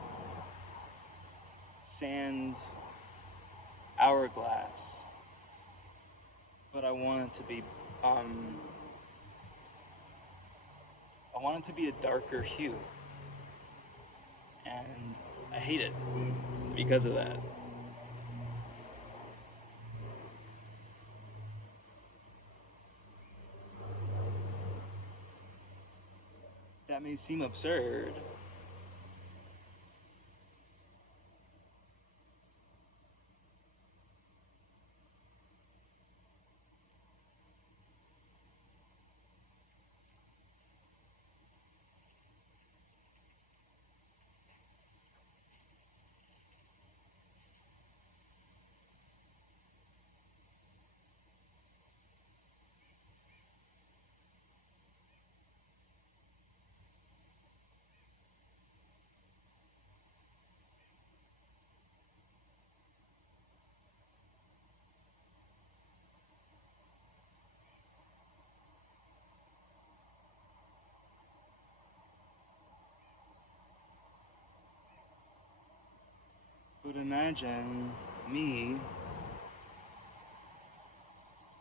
sand hourglass, but um, I want it to be a darker hue, and I hate it because of that. That may seem absurd, but imagine me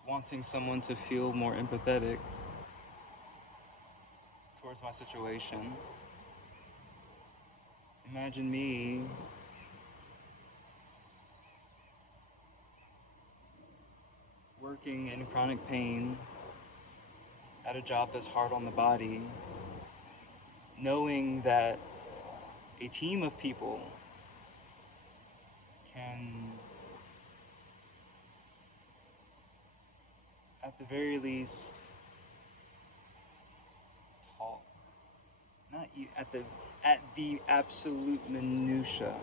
wanting someone to feel more empathetic towards my situation. Imagine me working in chronic pain at a job that's hard on the body, knowing that a team of people can, at the very least, talk, not at the absolute minutia,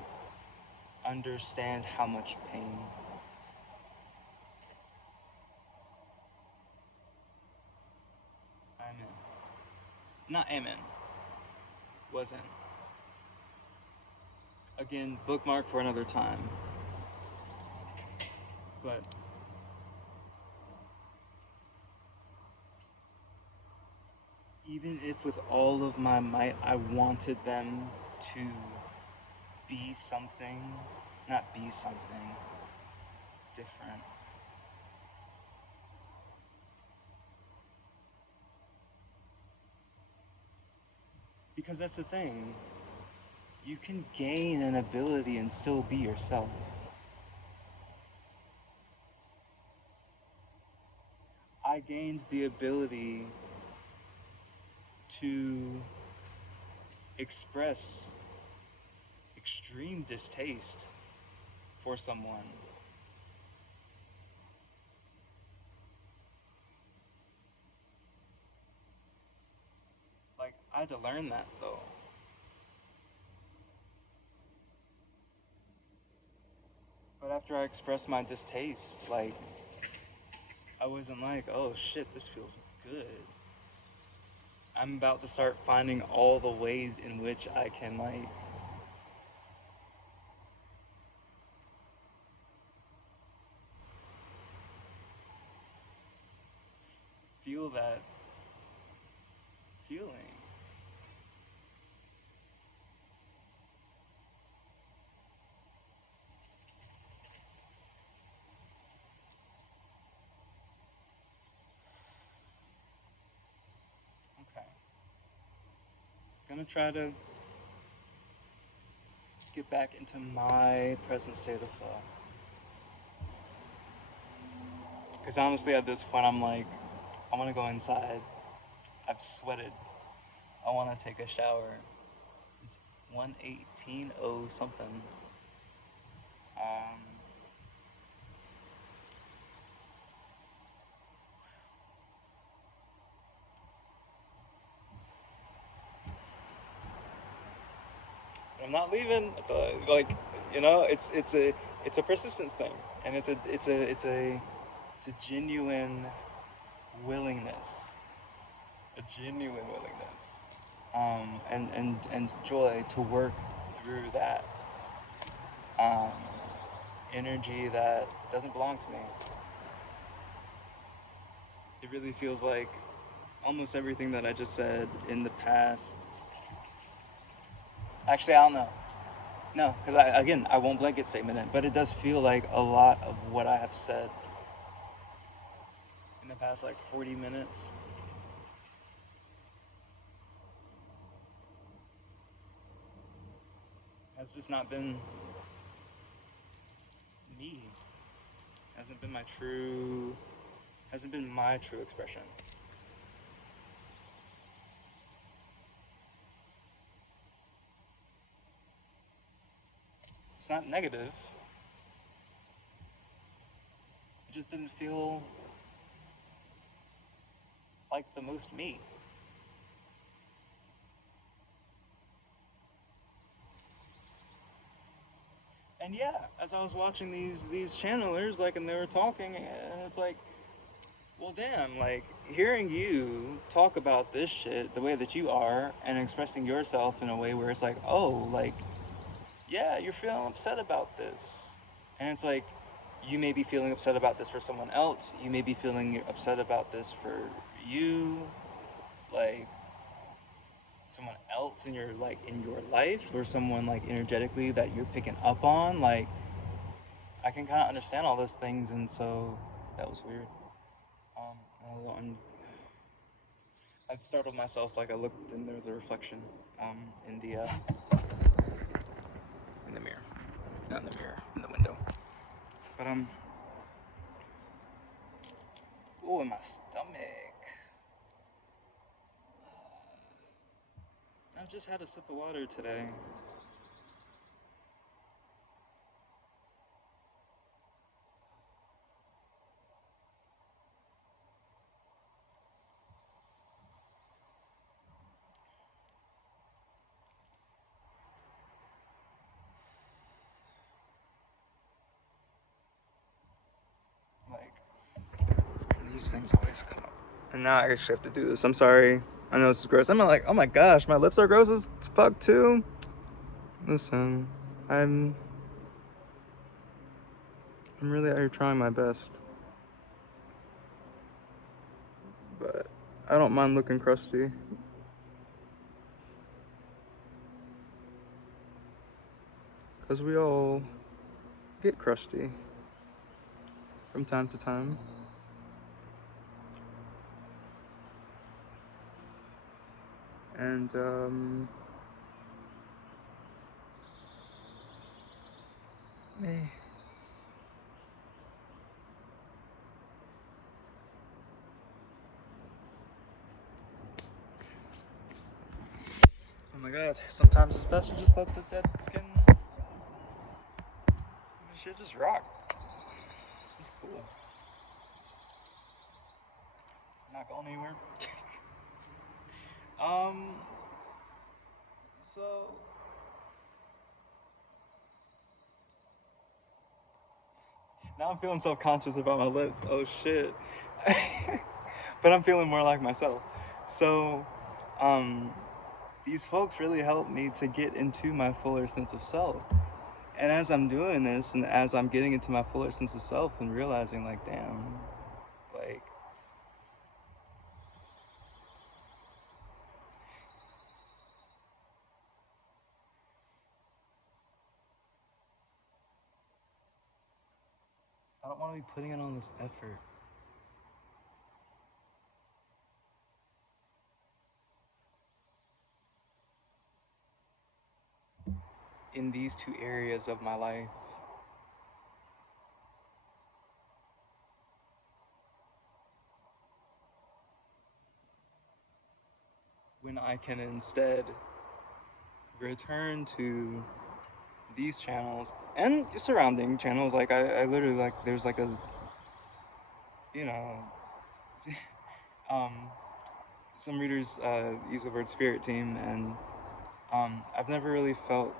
understand how much pain. I'm in. Not am in. Was in. Again, bookmark for another time. But even if with all of my might I wanted them to be something, not be something different. Because that's the thing. You can gain an ability and still be yourself. I gained the ability to express extreme distaste for someone. Like, I had to learn that though. But after I expressed my distaste, like, I wasn't like, oh shit, this feels good. I'm about to start finding all the ways in which I can, like, feel that feeling. Okay. Gonna try to get back into my present state of flow. Because honestly, at this point, I'm like, I want to go inside. I've sweated. I want to take a shower. It's 1:18 something. Um, I'm not leaving. Like, it's a persistence thing, and it's a genuine willingness, and joy to work through that um, energy that doesn't belong to me. It really feels like almost everything that I just said in the past. Actually, I don't know. No, because I won't blanket statement it, but it does feel like a lot of what I have said in the past, like 40 minutes, has just not been me. Hasn't been hasn't been my true expression. It's not negative. It just didn't feel like the most me. And yeah, as I was watching these channelers, like, and they were talking, and it's like, well, damn, like, hearing you talk about this shit the way that you are, and expressing yourself in a way where it's like, oh, like, yeah, you're feeling upset about this, and it's like, you may be feeling upset about this for someone else. You may be feeling upset about this for you, like someone else in your life, or someone like energetically that you're picking up on. Like, I can kind of understand all those things, and so that was weird. And I startled myself. Like, I looked and there was a reflection in the mirror, not in the mirror, in the window. But Ooh, in my stomach. I just had a sip of water today. Like, these things always come up. And now I actually have to do this. I'm sorry. I know this is gross. I'm like, oh my gosh, my lips are gross as fuck too. Listen, I'm really out here trying my best. But I don't mind looking crusty. Because we all get crusty from time to time. And, eh. Oh my god, sometimes it's best to just let the dead skin shit just rock. It's cool. Not going anywhere. um, so now I'm feeling self-conscious about my lips. Oh shit. But I'm feeling more like myself. So, um, these folks really helped me to get into my fuller sense of self. And as I'm doing this, and as I'm getting into my fuller sense of self and realizing, like, damn, like, I don't want to be putting in all this effort in these two areas of my life when I can instead return to these channels and surrounding channels. Like, I literally, like, there's like a, you know, um, some readers use the word spirit team, and I've never really felt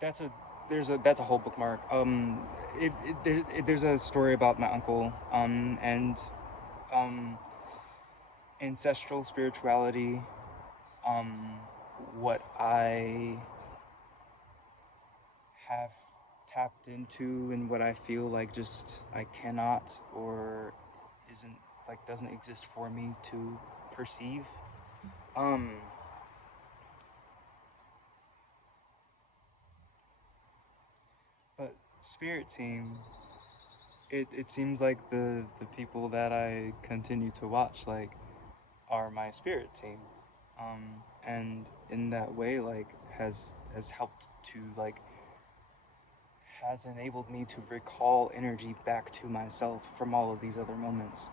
that's a that's a whole bookmark. There's a story about my uncle and um, ancestral spirituality. Um, what I have tapped into and what I feel like just I cannot or isn't, like, doesn't exist for me to perceive. Um, but Spirit Team, it seems like the people that I continue to watch, like, are my spirit team. And in that way, like, has helped to, like, has enabled me to recall energy back to myself from all of these other moments.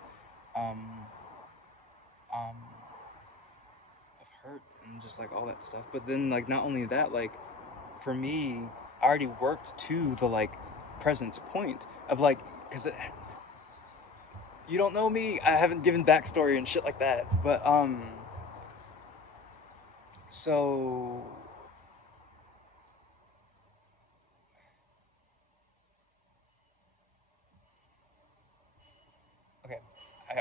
Um, um, of hurt and just, like, all that stuff. But then, like, not only that, like, for me, I already worked to the, like, presence point of, like, because you don't know me, I haven't given backstory and shit like that. But so okay,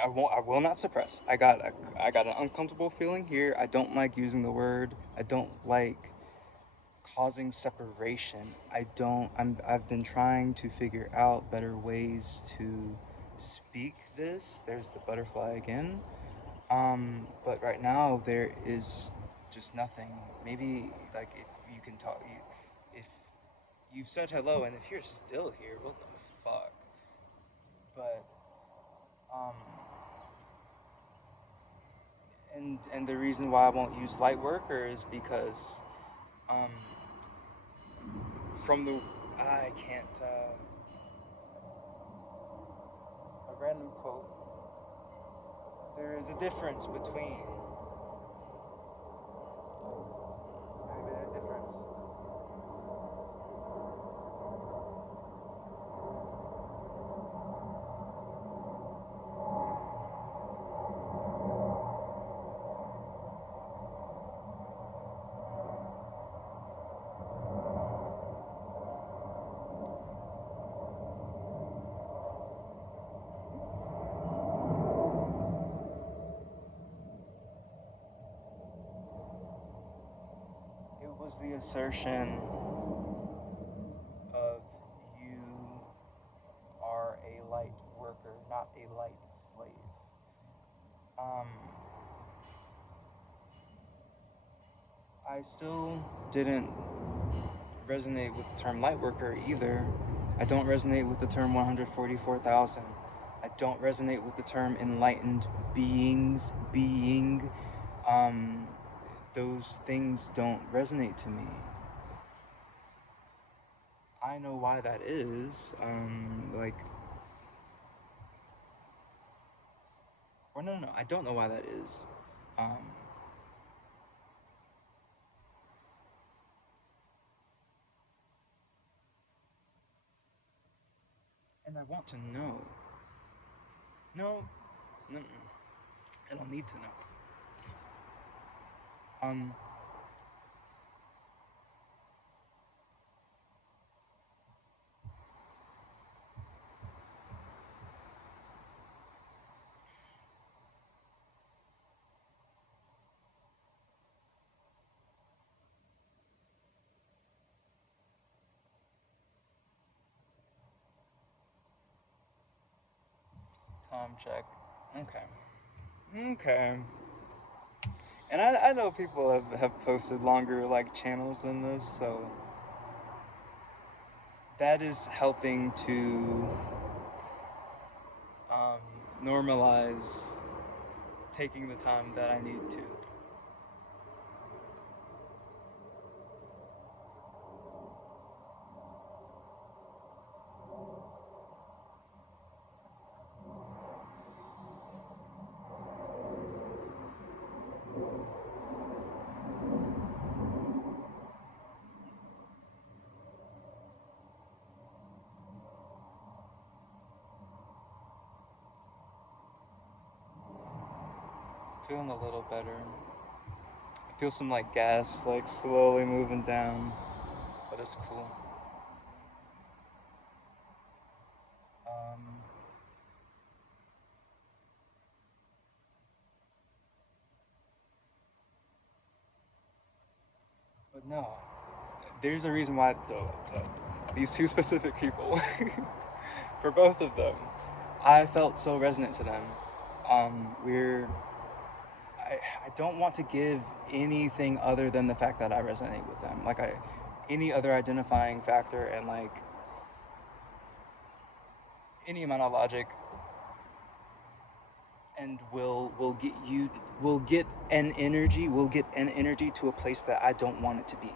I won't. I will not suppress. I got an uncomfortable feeling here. I don't like using the word. I don't like causing separation. I don't. I've been trying to figure out better ways to speak this. There's the butterfly again. But right now there is just nothing. Maybe, like, if you can talk, if you've said hello, and if you're still here, what the fuck? But um. And the reason why I won't use light worker is because um, from the I can't random quote. There is a difference between. Maybe a difference. It was the assertion of you are a light worker, not a light slave. I still didn't resonate with the term light worker either. I don't resonate with the term 144,000. I don't resonate with the term enlightened beings, being. Those things don't resonate to me. I know why that is. No, I don't know why that is. And I want to know. No, I don't need to know. Time check. Okay. And I know people have posted longer like channels than this, so that is helping to normalize taking the time that I need to. Feeling a little better. I feel some like gas like slowly moving down, but it's cool. But no, there's a reason why. So these two specific people, for both of them, I felt so resonant to them. We're I don't want to give anything other than the fact that I resonate with them. Any other identifying factor and like any amount of logic and will get an energy to a place that I don't want it to be.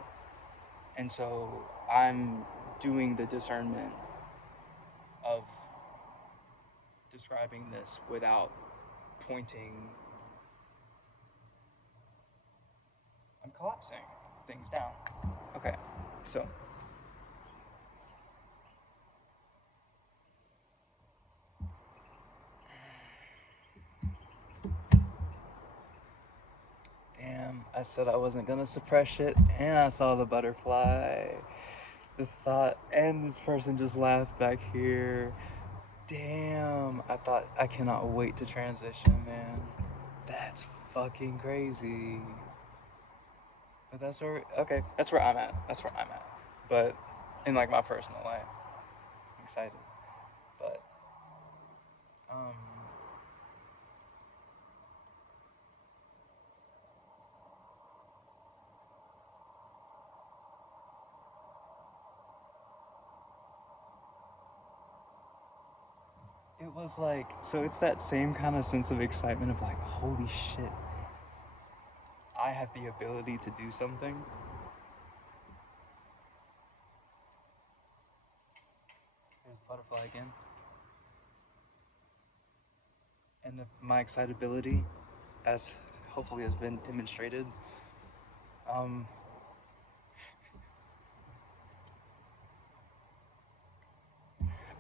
And so I'm doing the discernment of describing this without pointing. I'm collapsing things down. Okay, so damn, I said I wasn't gonna suppress it, and I saw the butterfly. The thought, and this person just laughed back here. Damn, I cannot wait to transition, man. That's fucking crazy. But that's where I'm at. That's where I'm at. But in like my personal life, I'm excited. But um, it was like, so it's that same kind of sense of excitement of like, holy shit, I have the ability to do something. Here's the butterfly again. and my excitability, as hopefully has been demonstrated. Um,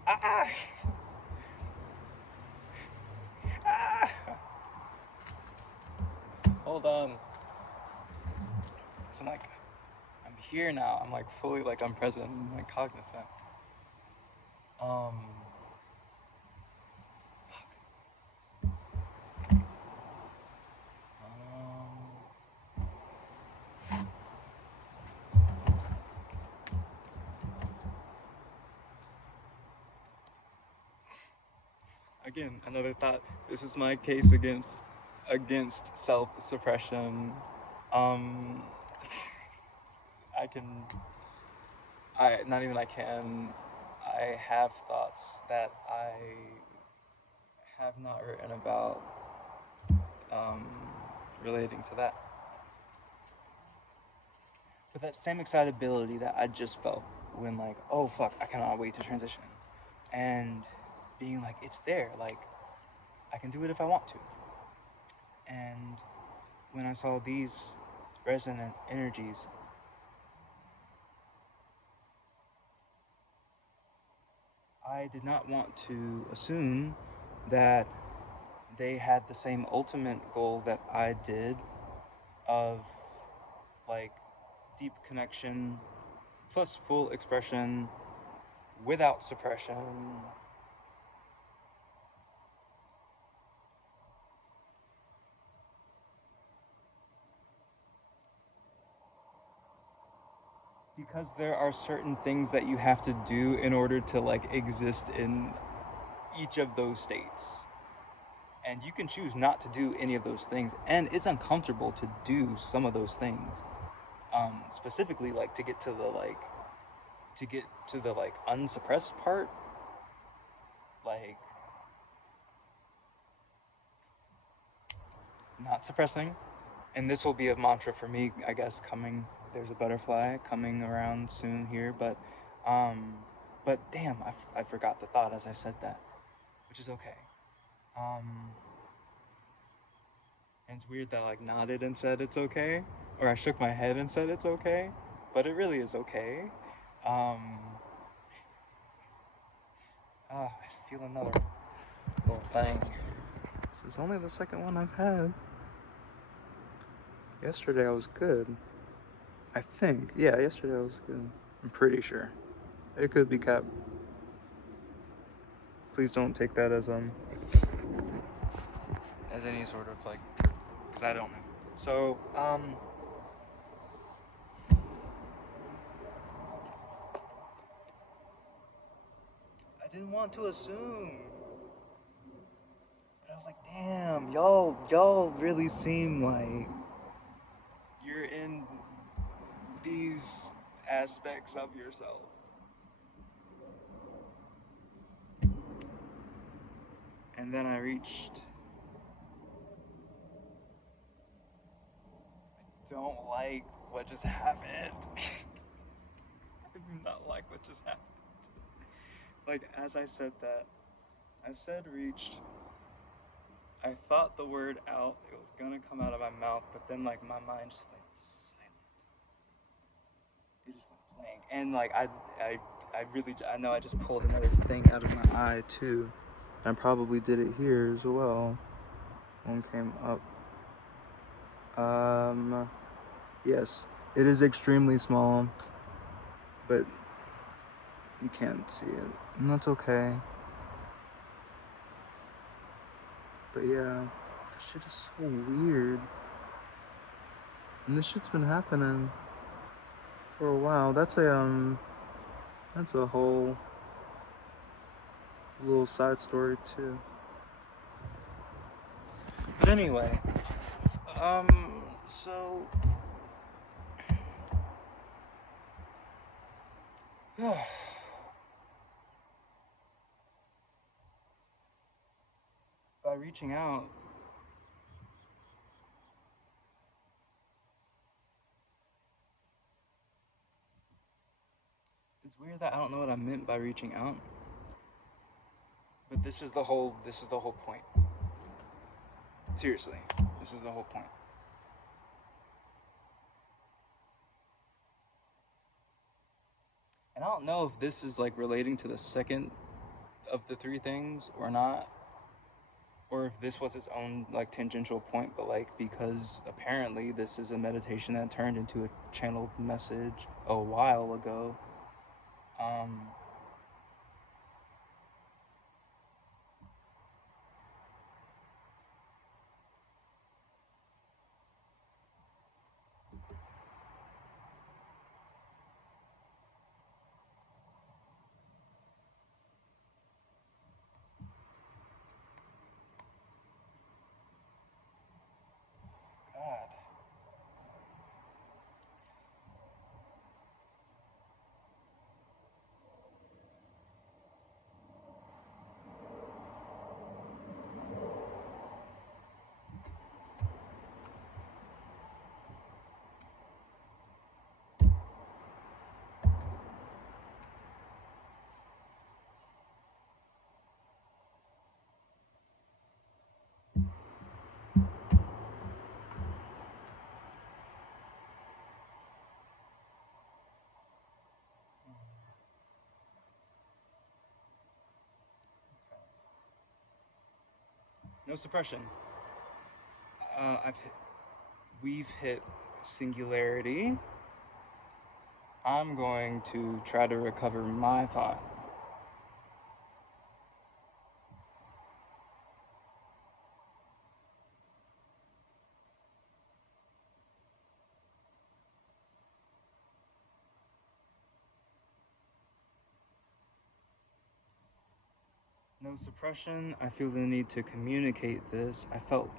ah, ah, hold on. So I'm here now. I'm like fully like I'm present. I'm like cognizant. Um, again, another thought. This is my case against self-suppression. Um, I can, I not even I can. I have thoughts that I have not written about um, relating to that. But that same excitability that I just felt when like, oh fuck, I cannot wait to transition, and being like, it's there, like I can do it if I want to. And when I saw these resonant energies, I did not want to assume that they had the same ultimate goal that I did of like deep connection plus full expression without suppression. Because there are certain things that you have to do in order to like exist in each of those states. And you can choose not to do any of those things, and it's uncomfortable to do some of those things. Specifically like to get to the like unsuppressed part, like not suppressing. And this will be a mantra for me, I guess, coming, there's a butterfly coming around soon here, um but damn, I forgot the thought as I said that, which is okay. um and it's weird that I like nodded and said it's okay, or I shook my head and said it's okay, but it really is okay. um I feel another little thing. This is only the second one I've had. Yesterday I was good, I think. Yeah, yesterday I was good. I'm pretty sure. It could be cap. Please don't take that as any sort of like, because I don't know. So I didn't want to assume, but I was like, damn, y'all really seem like you're in these aspects of yourself. And then I reached, don't like what just happened. I do not like what just happened. Like, as I said that, I said reached. I thought the word out, it was gonna come out of my mouth, but then like my mind just went silent. It just went blank. And like I really, I know I just pulled another thing out of my eye too. I probably did it here as well. One came up. Yes, it is extremely small, but you can't see it, and that's okay. But yeah, this shit is so weird, and this shit's been happening for a while. That's a whole little side story too. But anyway, so by reaching out, it's weird that I don't know what I meant by reaching out. But this is the whole point. Seriously, this is the whole point. And I don't know if this is like relating to the second of the three things or not, or if this was its own like tangential point, but like because apparently this is a meditation that turned into a channeled message a while ago. Um, God. No suppression. We've hit singularity. I'm going to try to recover my thought. No suppression. I feel the need to communicate this. I felt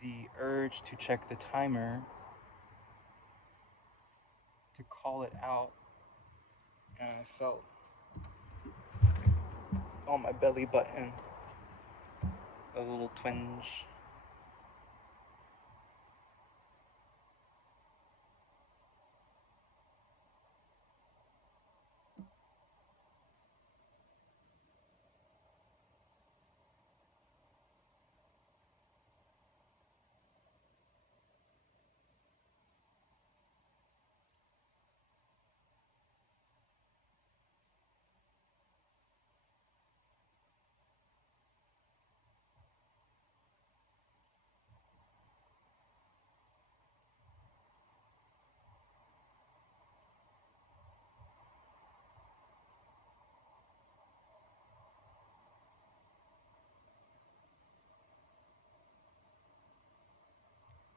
the urge to check the timer, to call it out, and I felt on my belly button a little twinge.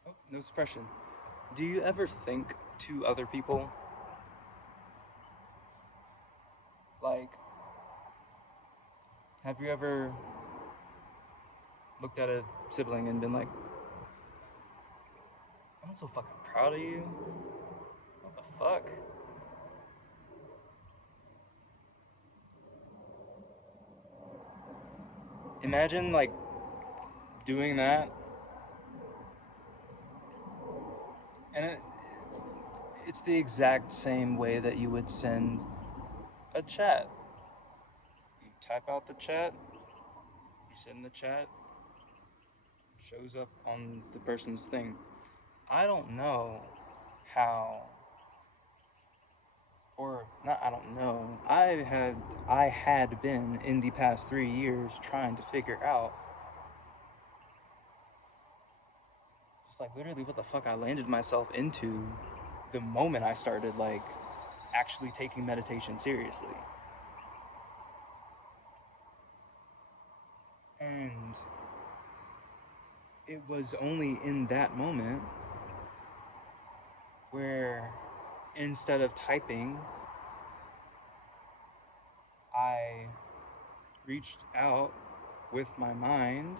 Oh, no suppression. Do you ever think to other people? Like, have you ever looked at a sibling and been like, I'm so fucking proud of you? What the fuck? Imagine, like, doing that, and it's the exact same way that you would send a chat. You type out the chat, you send the chat, shows up on the person's thing. I don't know how, or not, I don't know. I had been in the past 3 years trying to figure out, just like literally what the fuck I landed myself into the moment I started like actually taking meditation seriously. And it was only in that moment where instead of typing, I reached out with my mind.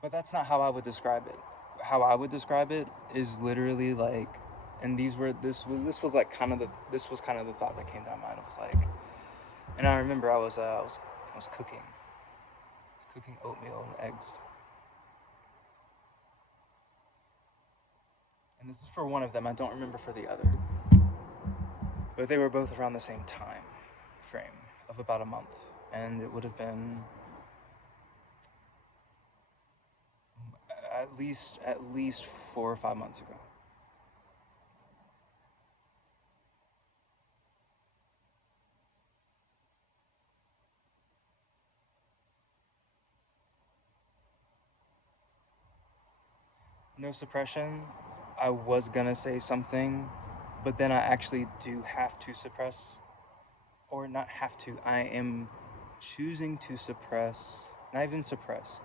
But that's not how I would describe it. How I would describe it is literally like, and this was like kind of the thought that came to my mind. It was like, and I remember I was cooking oatmeal and eggs, and this is for one of them. I don't remember for the other, but they were both around the same time frame of about a month, and it would have been At least 4 or 5 months ago. No suppression. I was gonna say something, but then I actually do have to suppress, or not have to. I am choosing to suppress, not even suppress.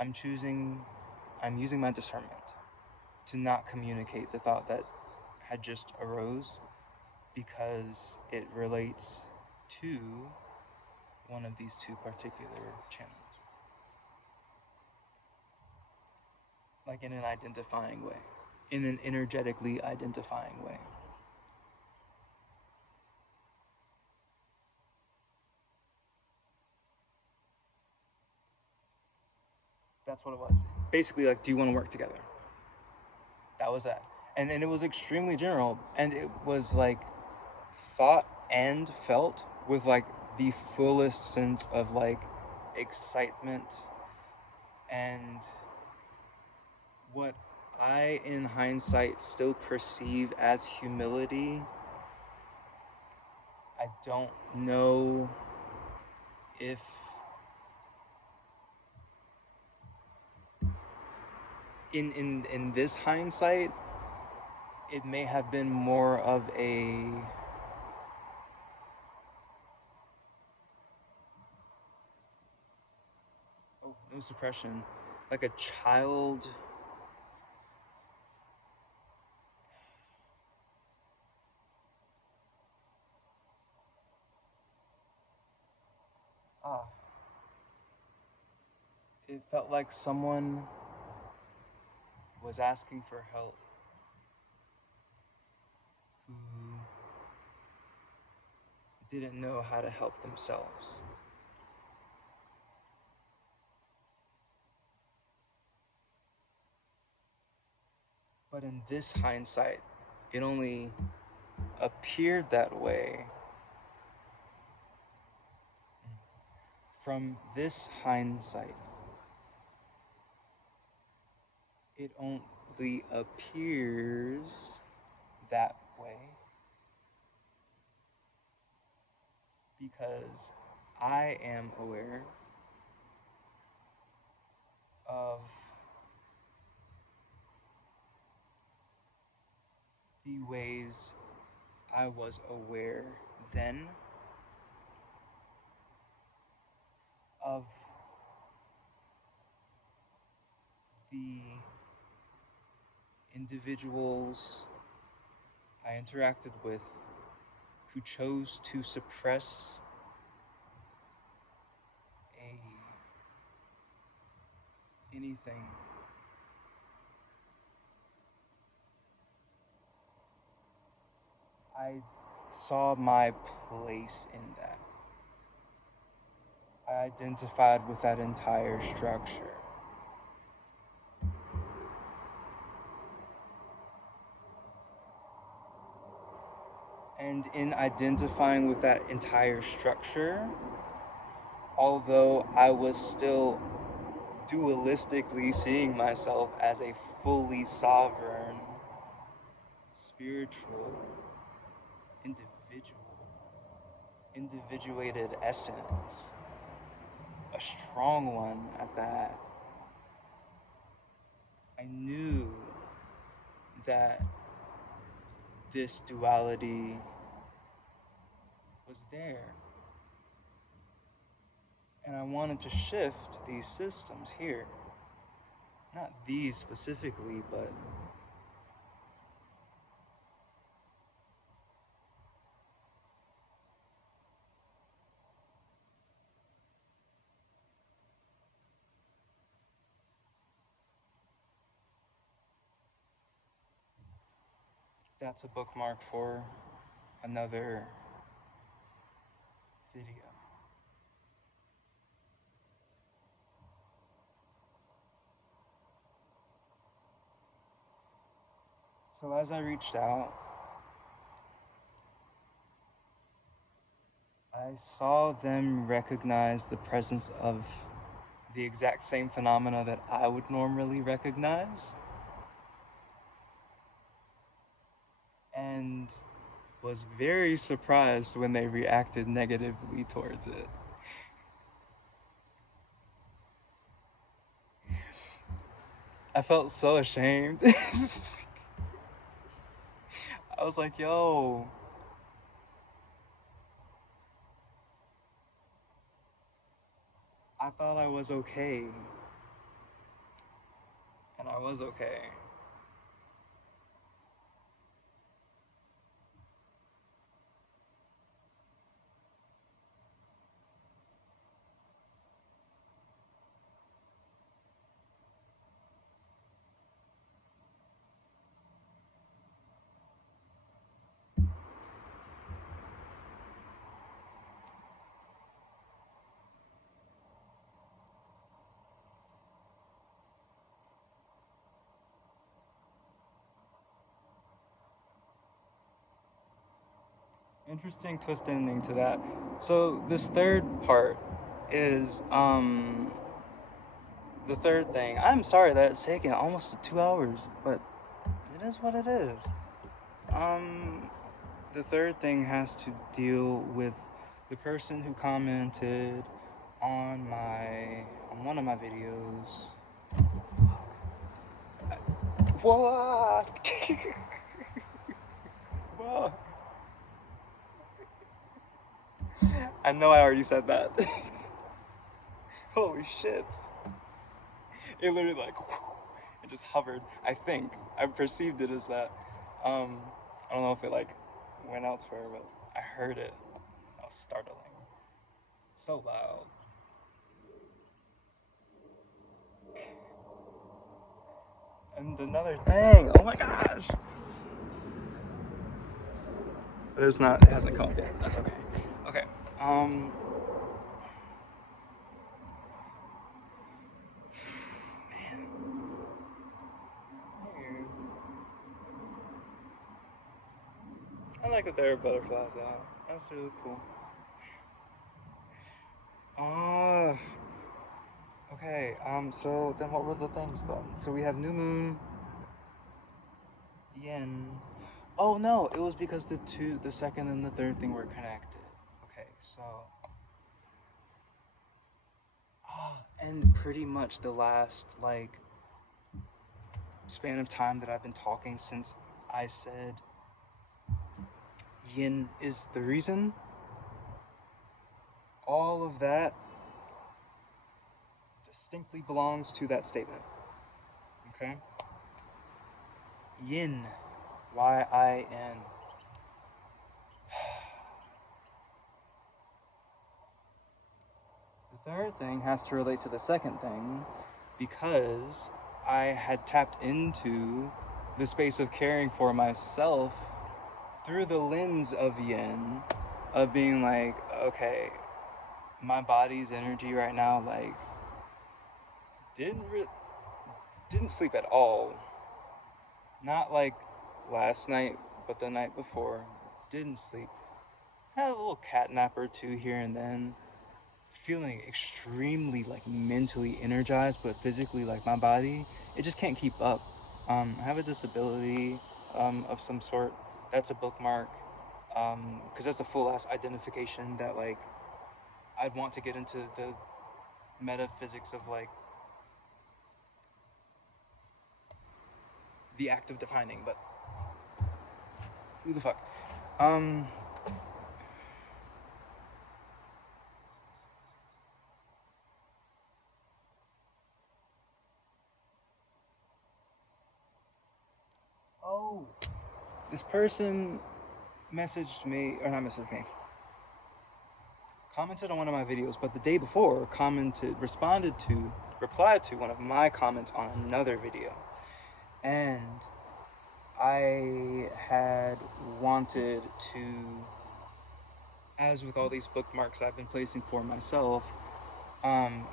I'm choosing, I'm using my discernment to not communicate the thought that had just arose because it relates to one of these two particular channels, like in an identifying way, in an energetically identifying way. That's what it was. Basically, like, do you want to work together? That was that. And it was extremely general. And it was like thought and felt with like the fullest sense of like excitement and what I, in hindsight, still perceive as humility. I don't know if in this hindsight it may have been more of a no suppression, like a child. Ah, it felt like someone was asking for help who didn't know how to help themselves. But in this hindsight, it only appeared that way. From this hindsight, it only appears that way because I am aware of the ways I was aware then of the individuals I interacted with who chose to suppress a anything. I saw my place in that. I identified with that entire structure. And in identifying with that entire structure, although I was still dualistically seeing myself as a fully sovereign, spiritual, individual, individuated essence, a strong one at that, I knew that this duality was there. And I wanted to shift these systems here. Not these specifically, but that's a bookmark for another video. So as I reached out, I saw them recognize the presence of the exact same phenomena that I would normally recognize, and was very surprised when they reacted negatively towards it. I felt so ashamed. I was like, yo, I thought I was okay. And I was okay. Interesting twist ending to that. So this third part is the third thing. I'm sorry that it's taken almost 2 hours, but it is what it is. Um the third thing has to deal with the person who commented on one of my videos. What? What? I know I already said that. Holy shit. It literally like it just hovered. I think I perceived it as that. Um, I don't know if it like went elsewhere, but I heard it. That was startling. So loud. And another thing. Oh my gosh. But it's not. It hasn't caught yet. That's okay. Okay. Um. Man. I like that there are butterflies out. That's really cool. Uh, okay. So then what were the things then? So we have new moon, yin. Oh no, it was because the second and the third thing were connected. Okay, so and pretty much the last like span of time that I've been talking since I said yin is the reason. All of that distinctly belongs to that statement. Okay, yin, yin. The third thing has to relate to the second thing because I had tapped into the space of caring for myself through the lens of yin, of being like, okay, my body's energy right now, like, didn't re- didn't sleep at all. Not like last night, but the night before, didn't sleep. Had a little cat nap or two here and then. Feeling extremely like mentally energized, but physically like my body, it just can't keep up. I have a disability of some sort. That's a bookmark because that's a full ass identification that like I'd want to get into the metaphysics of like the act of defining, but who the fuck? Um, oh, this person messaged me, or not messaged me, commented on one of my videos, but the day before replied to one of my comments on another video. And I had wanted to, as with all these bookmarks I've been placing for myself,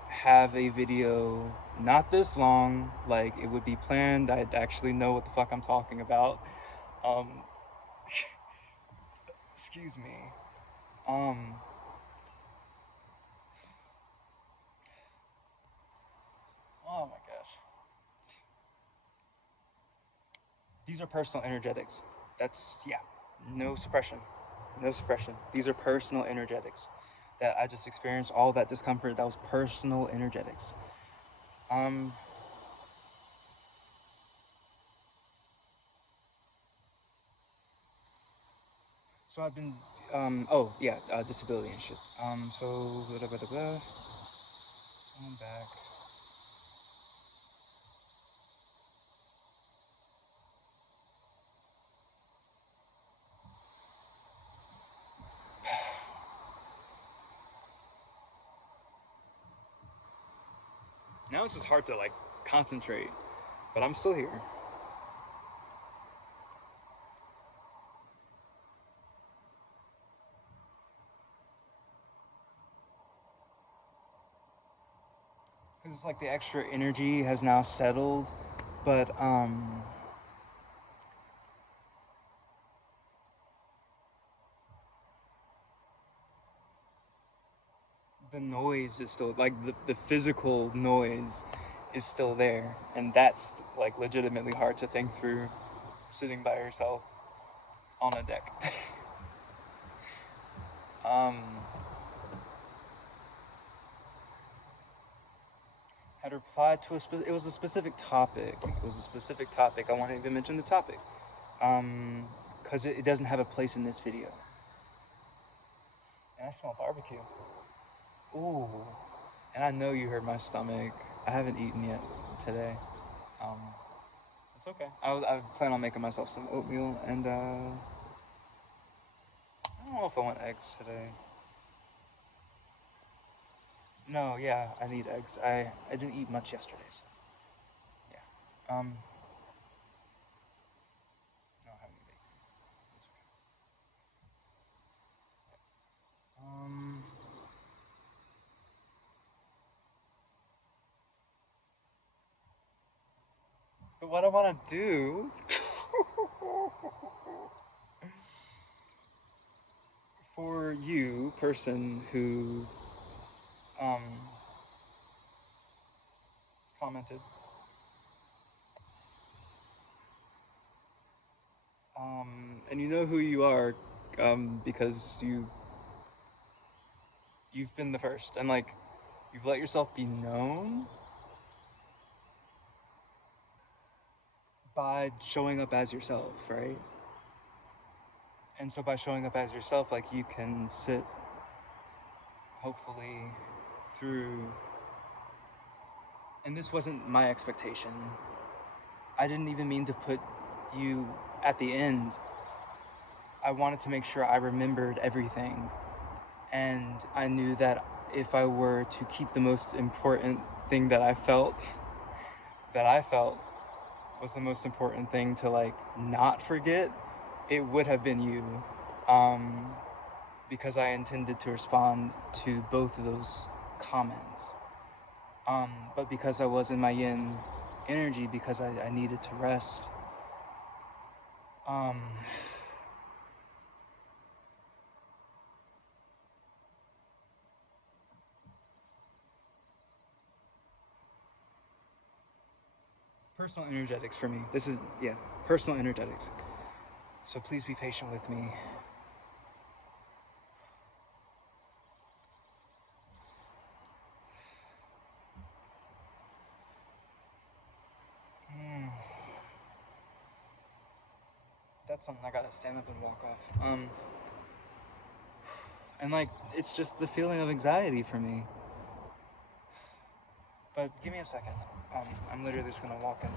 have a video not this long, like it would be planned. I'd actually know what the fuck I'm talking about. Um, excuse me. Um, These are personal energetics. That's, yeah, no suppression. No suppression. These are personal energetics that I just experienced. All that discomfort, that was personal energetics. Um, so I've been, oh yeah, disability and shit. So blah, blah, blah, blah. Going back. Now it's just hard to like concentrate, but I'm still here. Because it's like the extra energy has now settled, but the noise is still like the physical noise is still there, and that's like legitimately hard to think through sitting by yourself on a deck. um had replied to it was a specific topic. It was a specific topic. I won't even mention the topic. Because it doesn't have a place in this video. And I smell barbecue. Ooh. And I know you heard my stomach. I haven't eaten yet today. Um, it's okay. I plan on making myself some oatmeal, and I don't know if I want eggs today. No, yeah, I need eggs. I didn't eat much yesterday, so yeah. No, I haven't baked. It's okay. But what I want to do for you, person who um commented, and you know who you are, because you've been the first, and like you've let yourself be known by showing up as yourself, right? And so by showing up as yourself, like you can sit, hopefully, through. And this wasn't my expectation. I didn't even mean to put you at the end. I wanted to make sure I remembered everything. And I knew that if I were to keep the most important thing that I felt was the most important thing to like not forget, it would have been you. Um, because I intended to respond to both of those comments. But because I was in my yin energy, because I needed to rest, um, personal energetics for me. This is, yeah, personal energetics. So please be patient with me. That's something I gotta stand up and walk off. And like, it's just the feeling of anxiety for me. But give me a second. I'm literally just gonna walk in.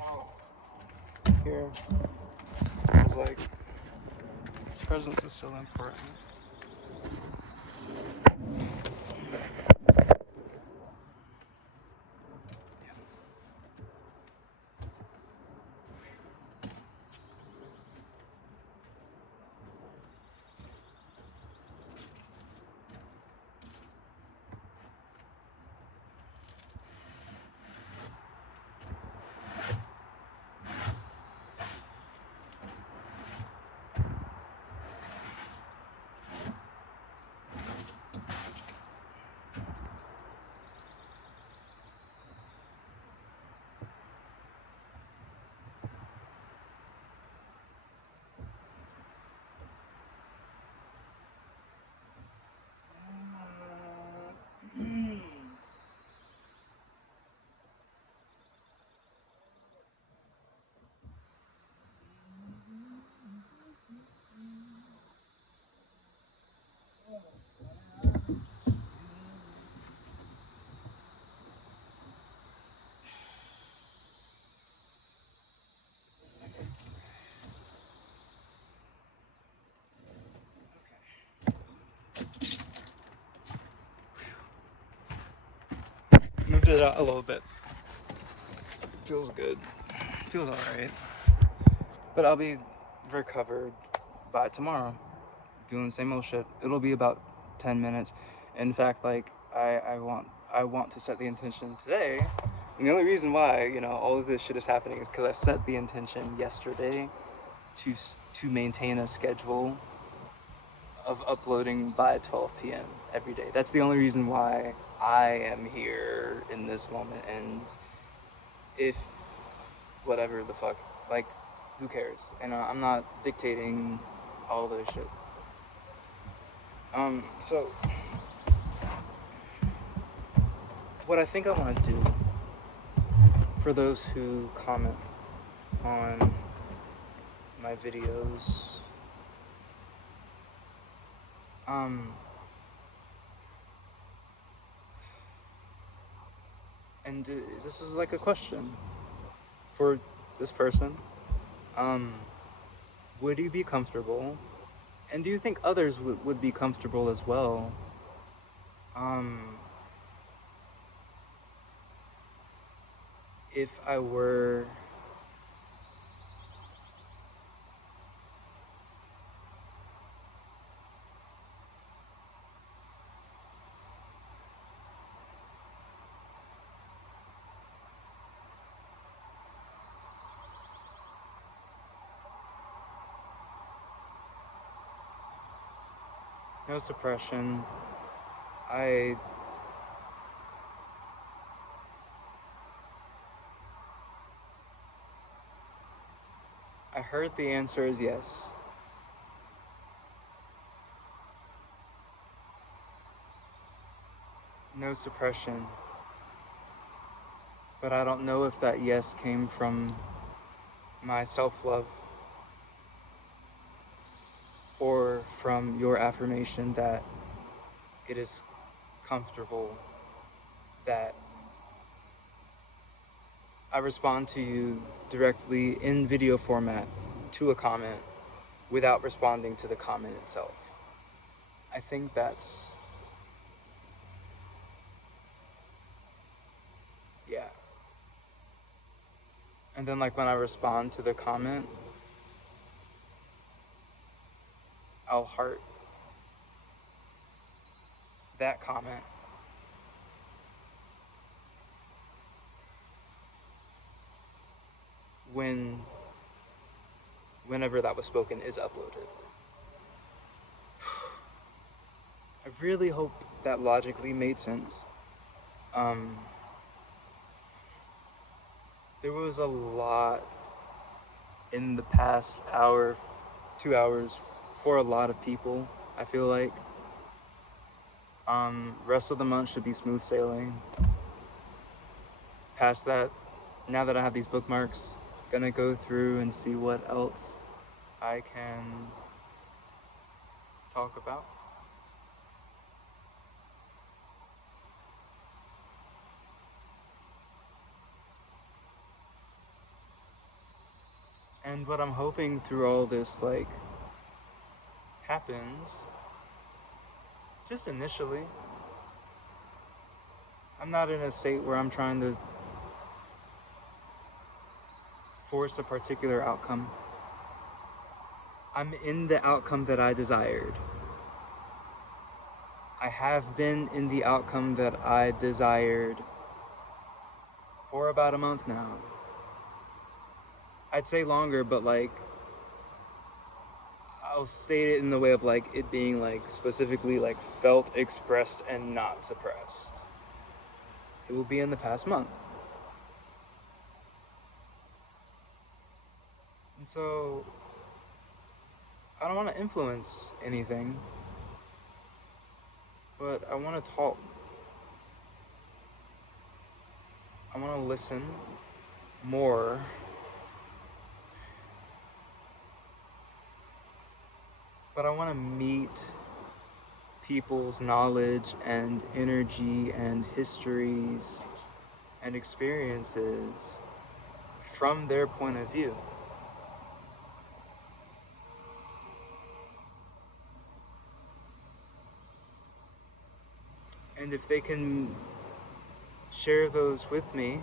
Oh, here. It's like, presence is so important. it out a little bit. Feels good. Feels alright. But I'll be recovered by tomorrow. Doing the same old shit. It'll be about 10 minutes. In fact, like I want to set the intention today. And the only reason why, all of this shit is happening is because I set the intention yesterday to maintain a schedule of uploading by 12 p.m. every day. That's the only reason why I am here in this moment. And if whatever the fuck, like, who cares? And I'm not dictating all this shit. So what I think I want to do for those who comment on my videos, and this is like a question for this person. Would you be comfortable? And do you think others would be comfortable as well? If I were no suppression, I heard the answer is yes. No suppression. But I don't know if that yes came from my self-love or from your affirmation that it is comfortable, that I respond to you directly in video format to a comment without responding to the comment itself. I think that's, yeah. And then like when I respond to the comment, I'll heart that comment. Whenever that was spoken is uploaded. I really hope that logically made sense. There was a lot in the past hour, 2 hours for a lot of people, I feel like. Rest of the month should be smooth sailing. Past that, now that I have these bookmarks, gonna go through and see what else I can talk about. And what I'm hoping through all this, like, happens, just initially. I'm not in a state where I'm trying to force a particular outcome. I'm in the outcome that I desired. I have been in the outcome that I desired for about a month now. I'd say longer, but like, I'll state it in the way of like it being like specifically like felt, expressed, and not suppressed. It will be in the past month. And so, I don't want to influence anything, but I want to talk. I want to listen more. But I want to meet people's knowledge and energy and histories and experiences from their point of view. And if they can share those with me,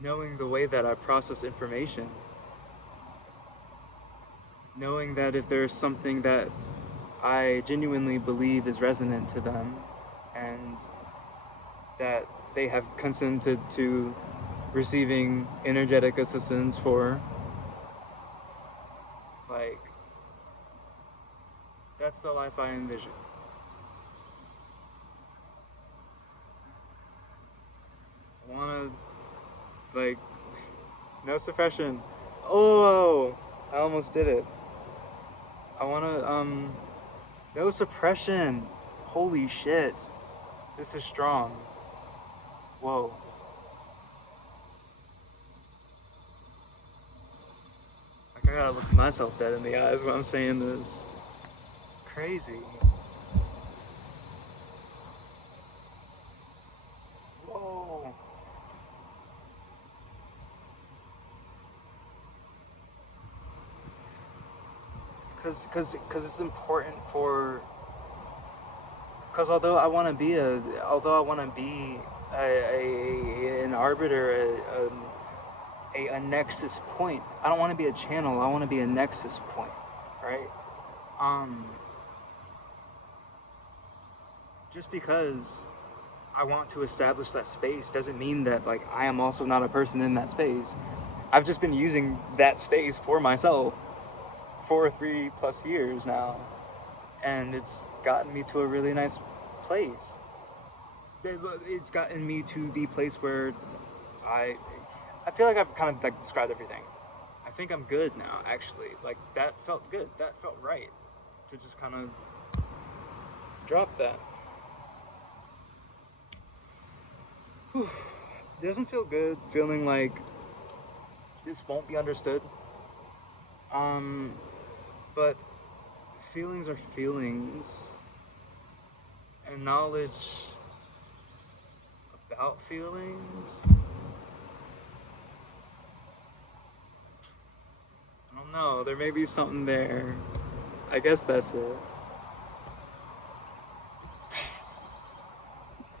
knowing the way that I process information, knowing that if there's something that I genuinely believe is resonant to them and that they have consented to receiving energetic assistance for, like, that's the life I envision. I wanna, like, no suppression. Oh, I almost did it. I wanna, no suppression. Holy shit. This is strong. Whoa. Like, I gotta look myself dead in the eyes when I'm saying this. Crazy. Whoa. Cause it's important for, cause although I want to be an arbiter, a nexus point. I don't want to be a channel. I want to be a nexus point, right? Um, just because I want to establish that space doesn't mean that like I am also not a person in that space. I've just been using that space for myself for 3+ years now, and it's gotten me to a really nice place. It's gotten me to the place where I I feel like I've kind of like described everything. I think I'm good now, actually. Like that felt good. That felt right to just kind of drop that. Whew. It doesn't feel good feeling like this won't be understood. Um, but feelings are feelings, and knowledge about feelings. I don't know. There may be something there. I guess that's it.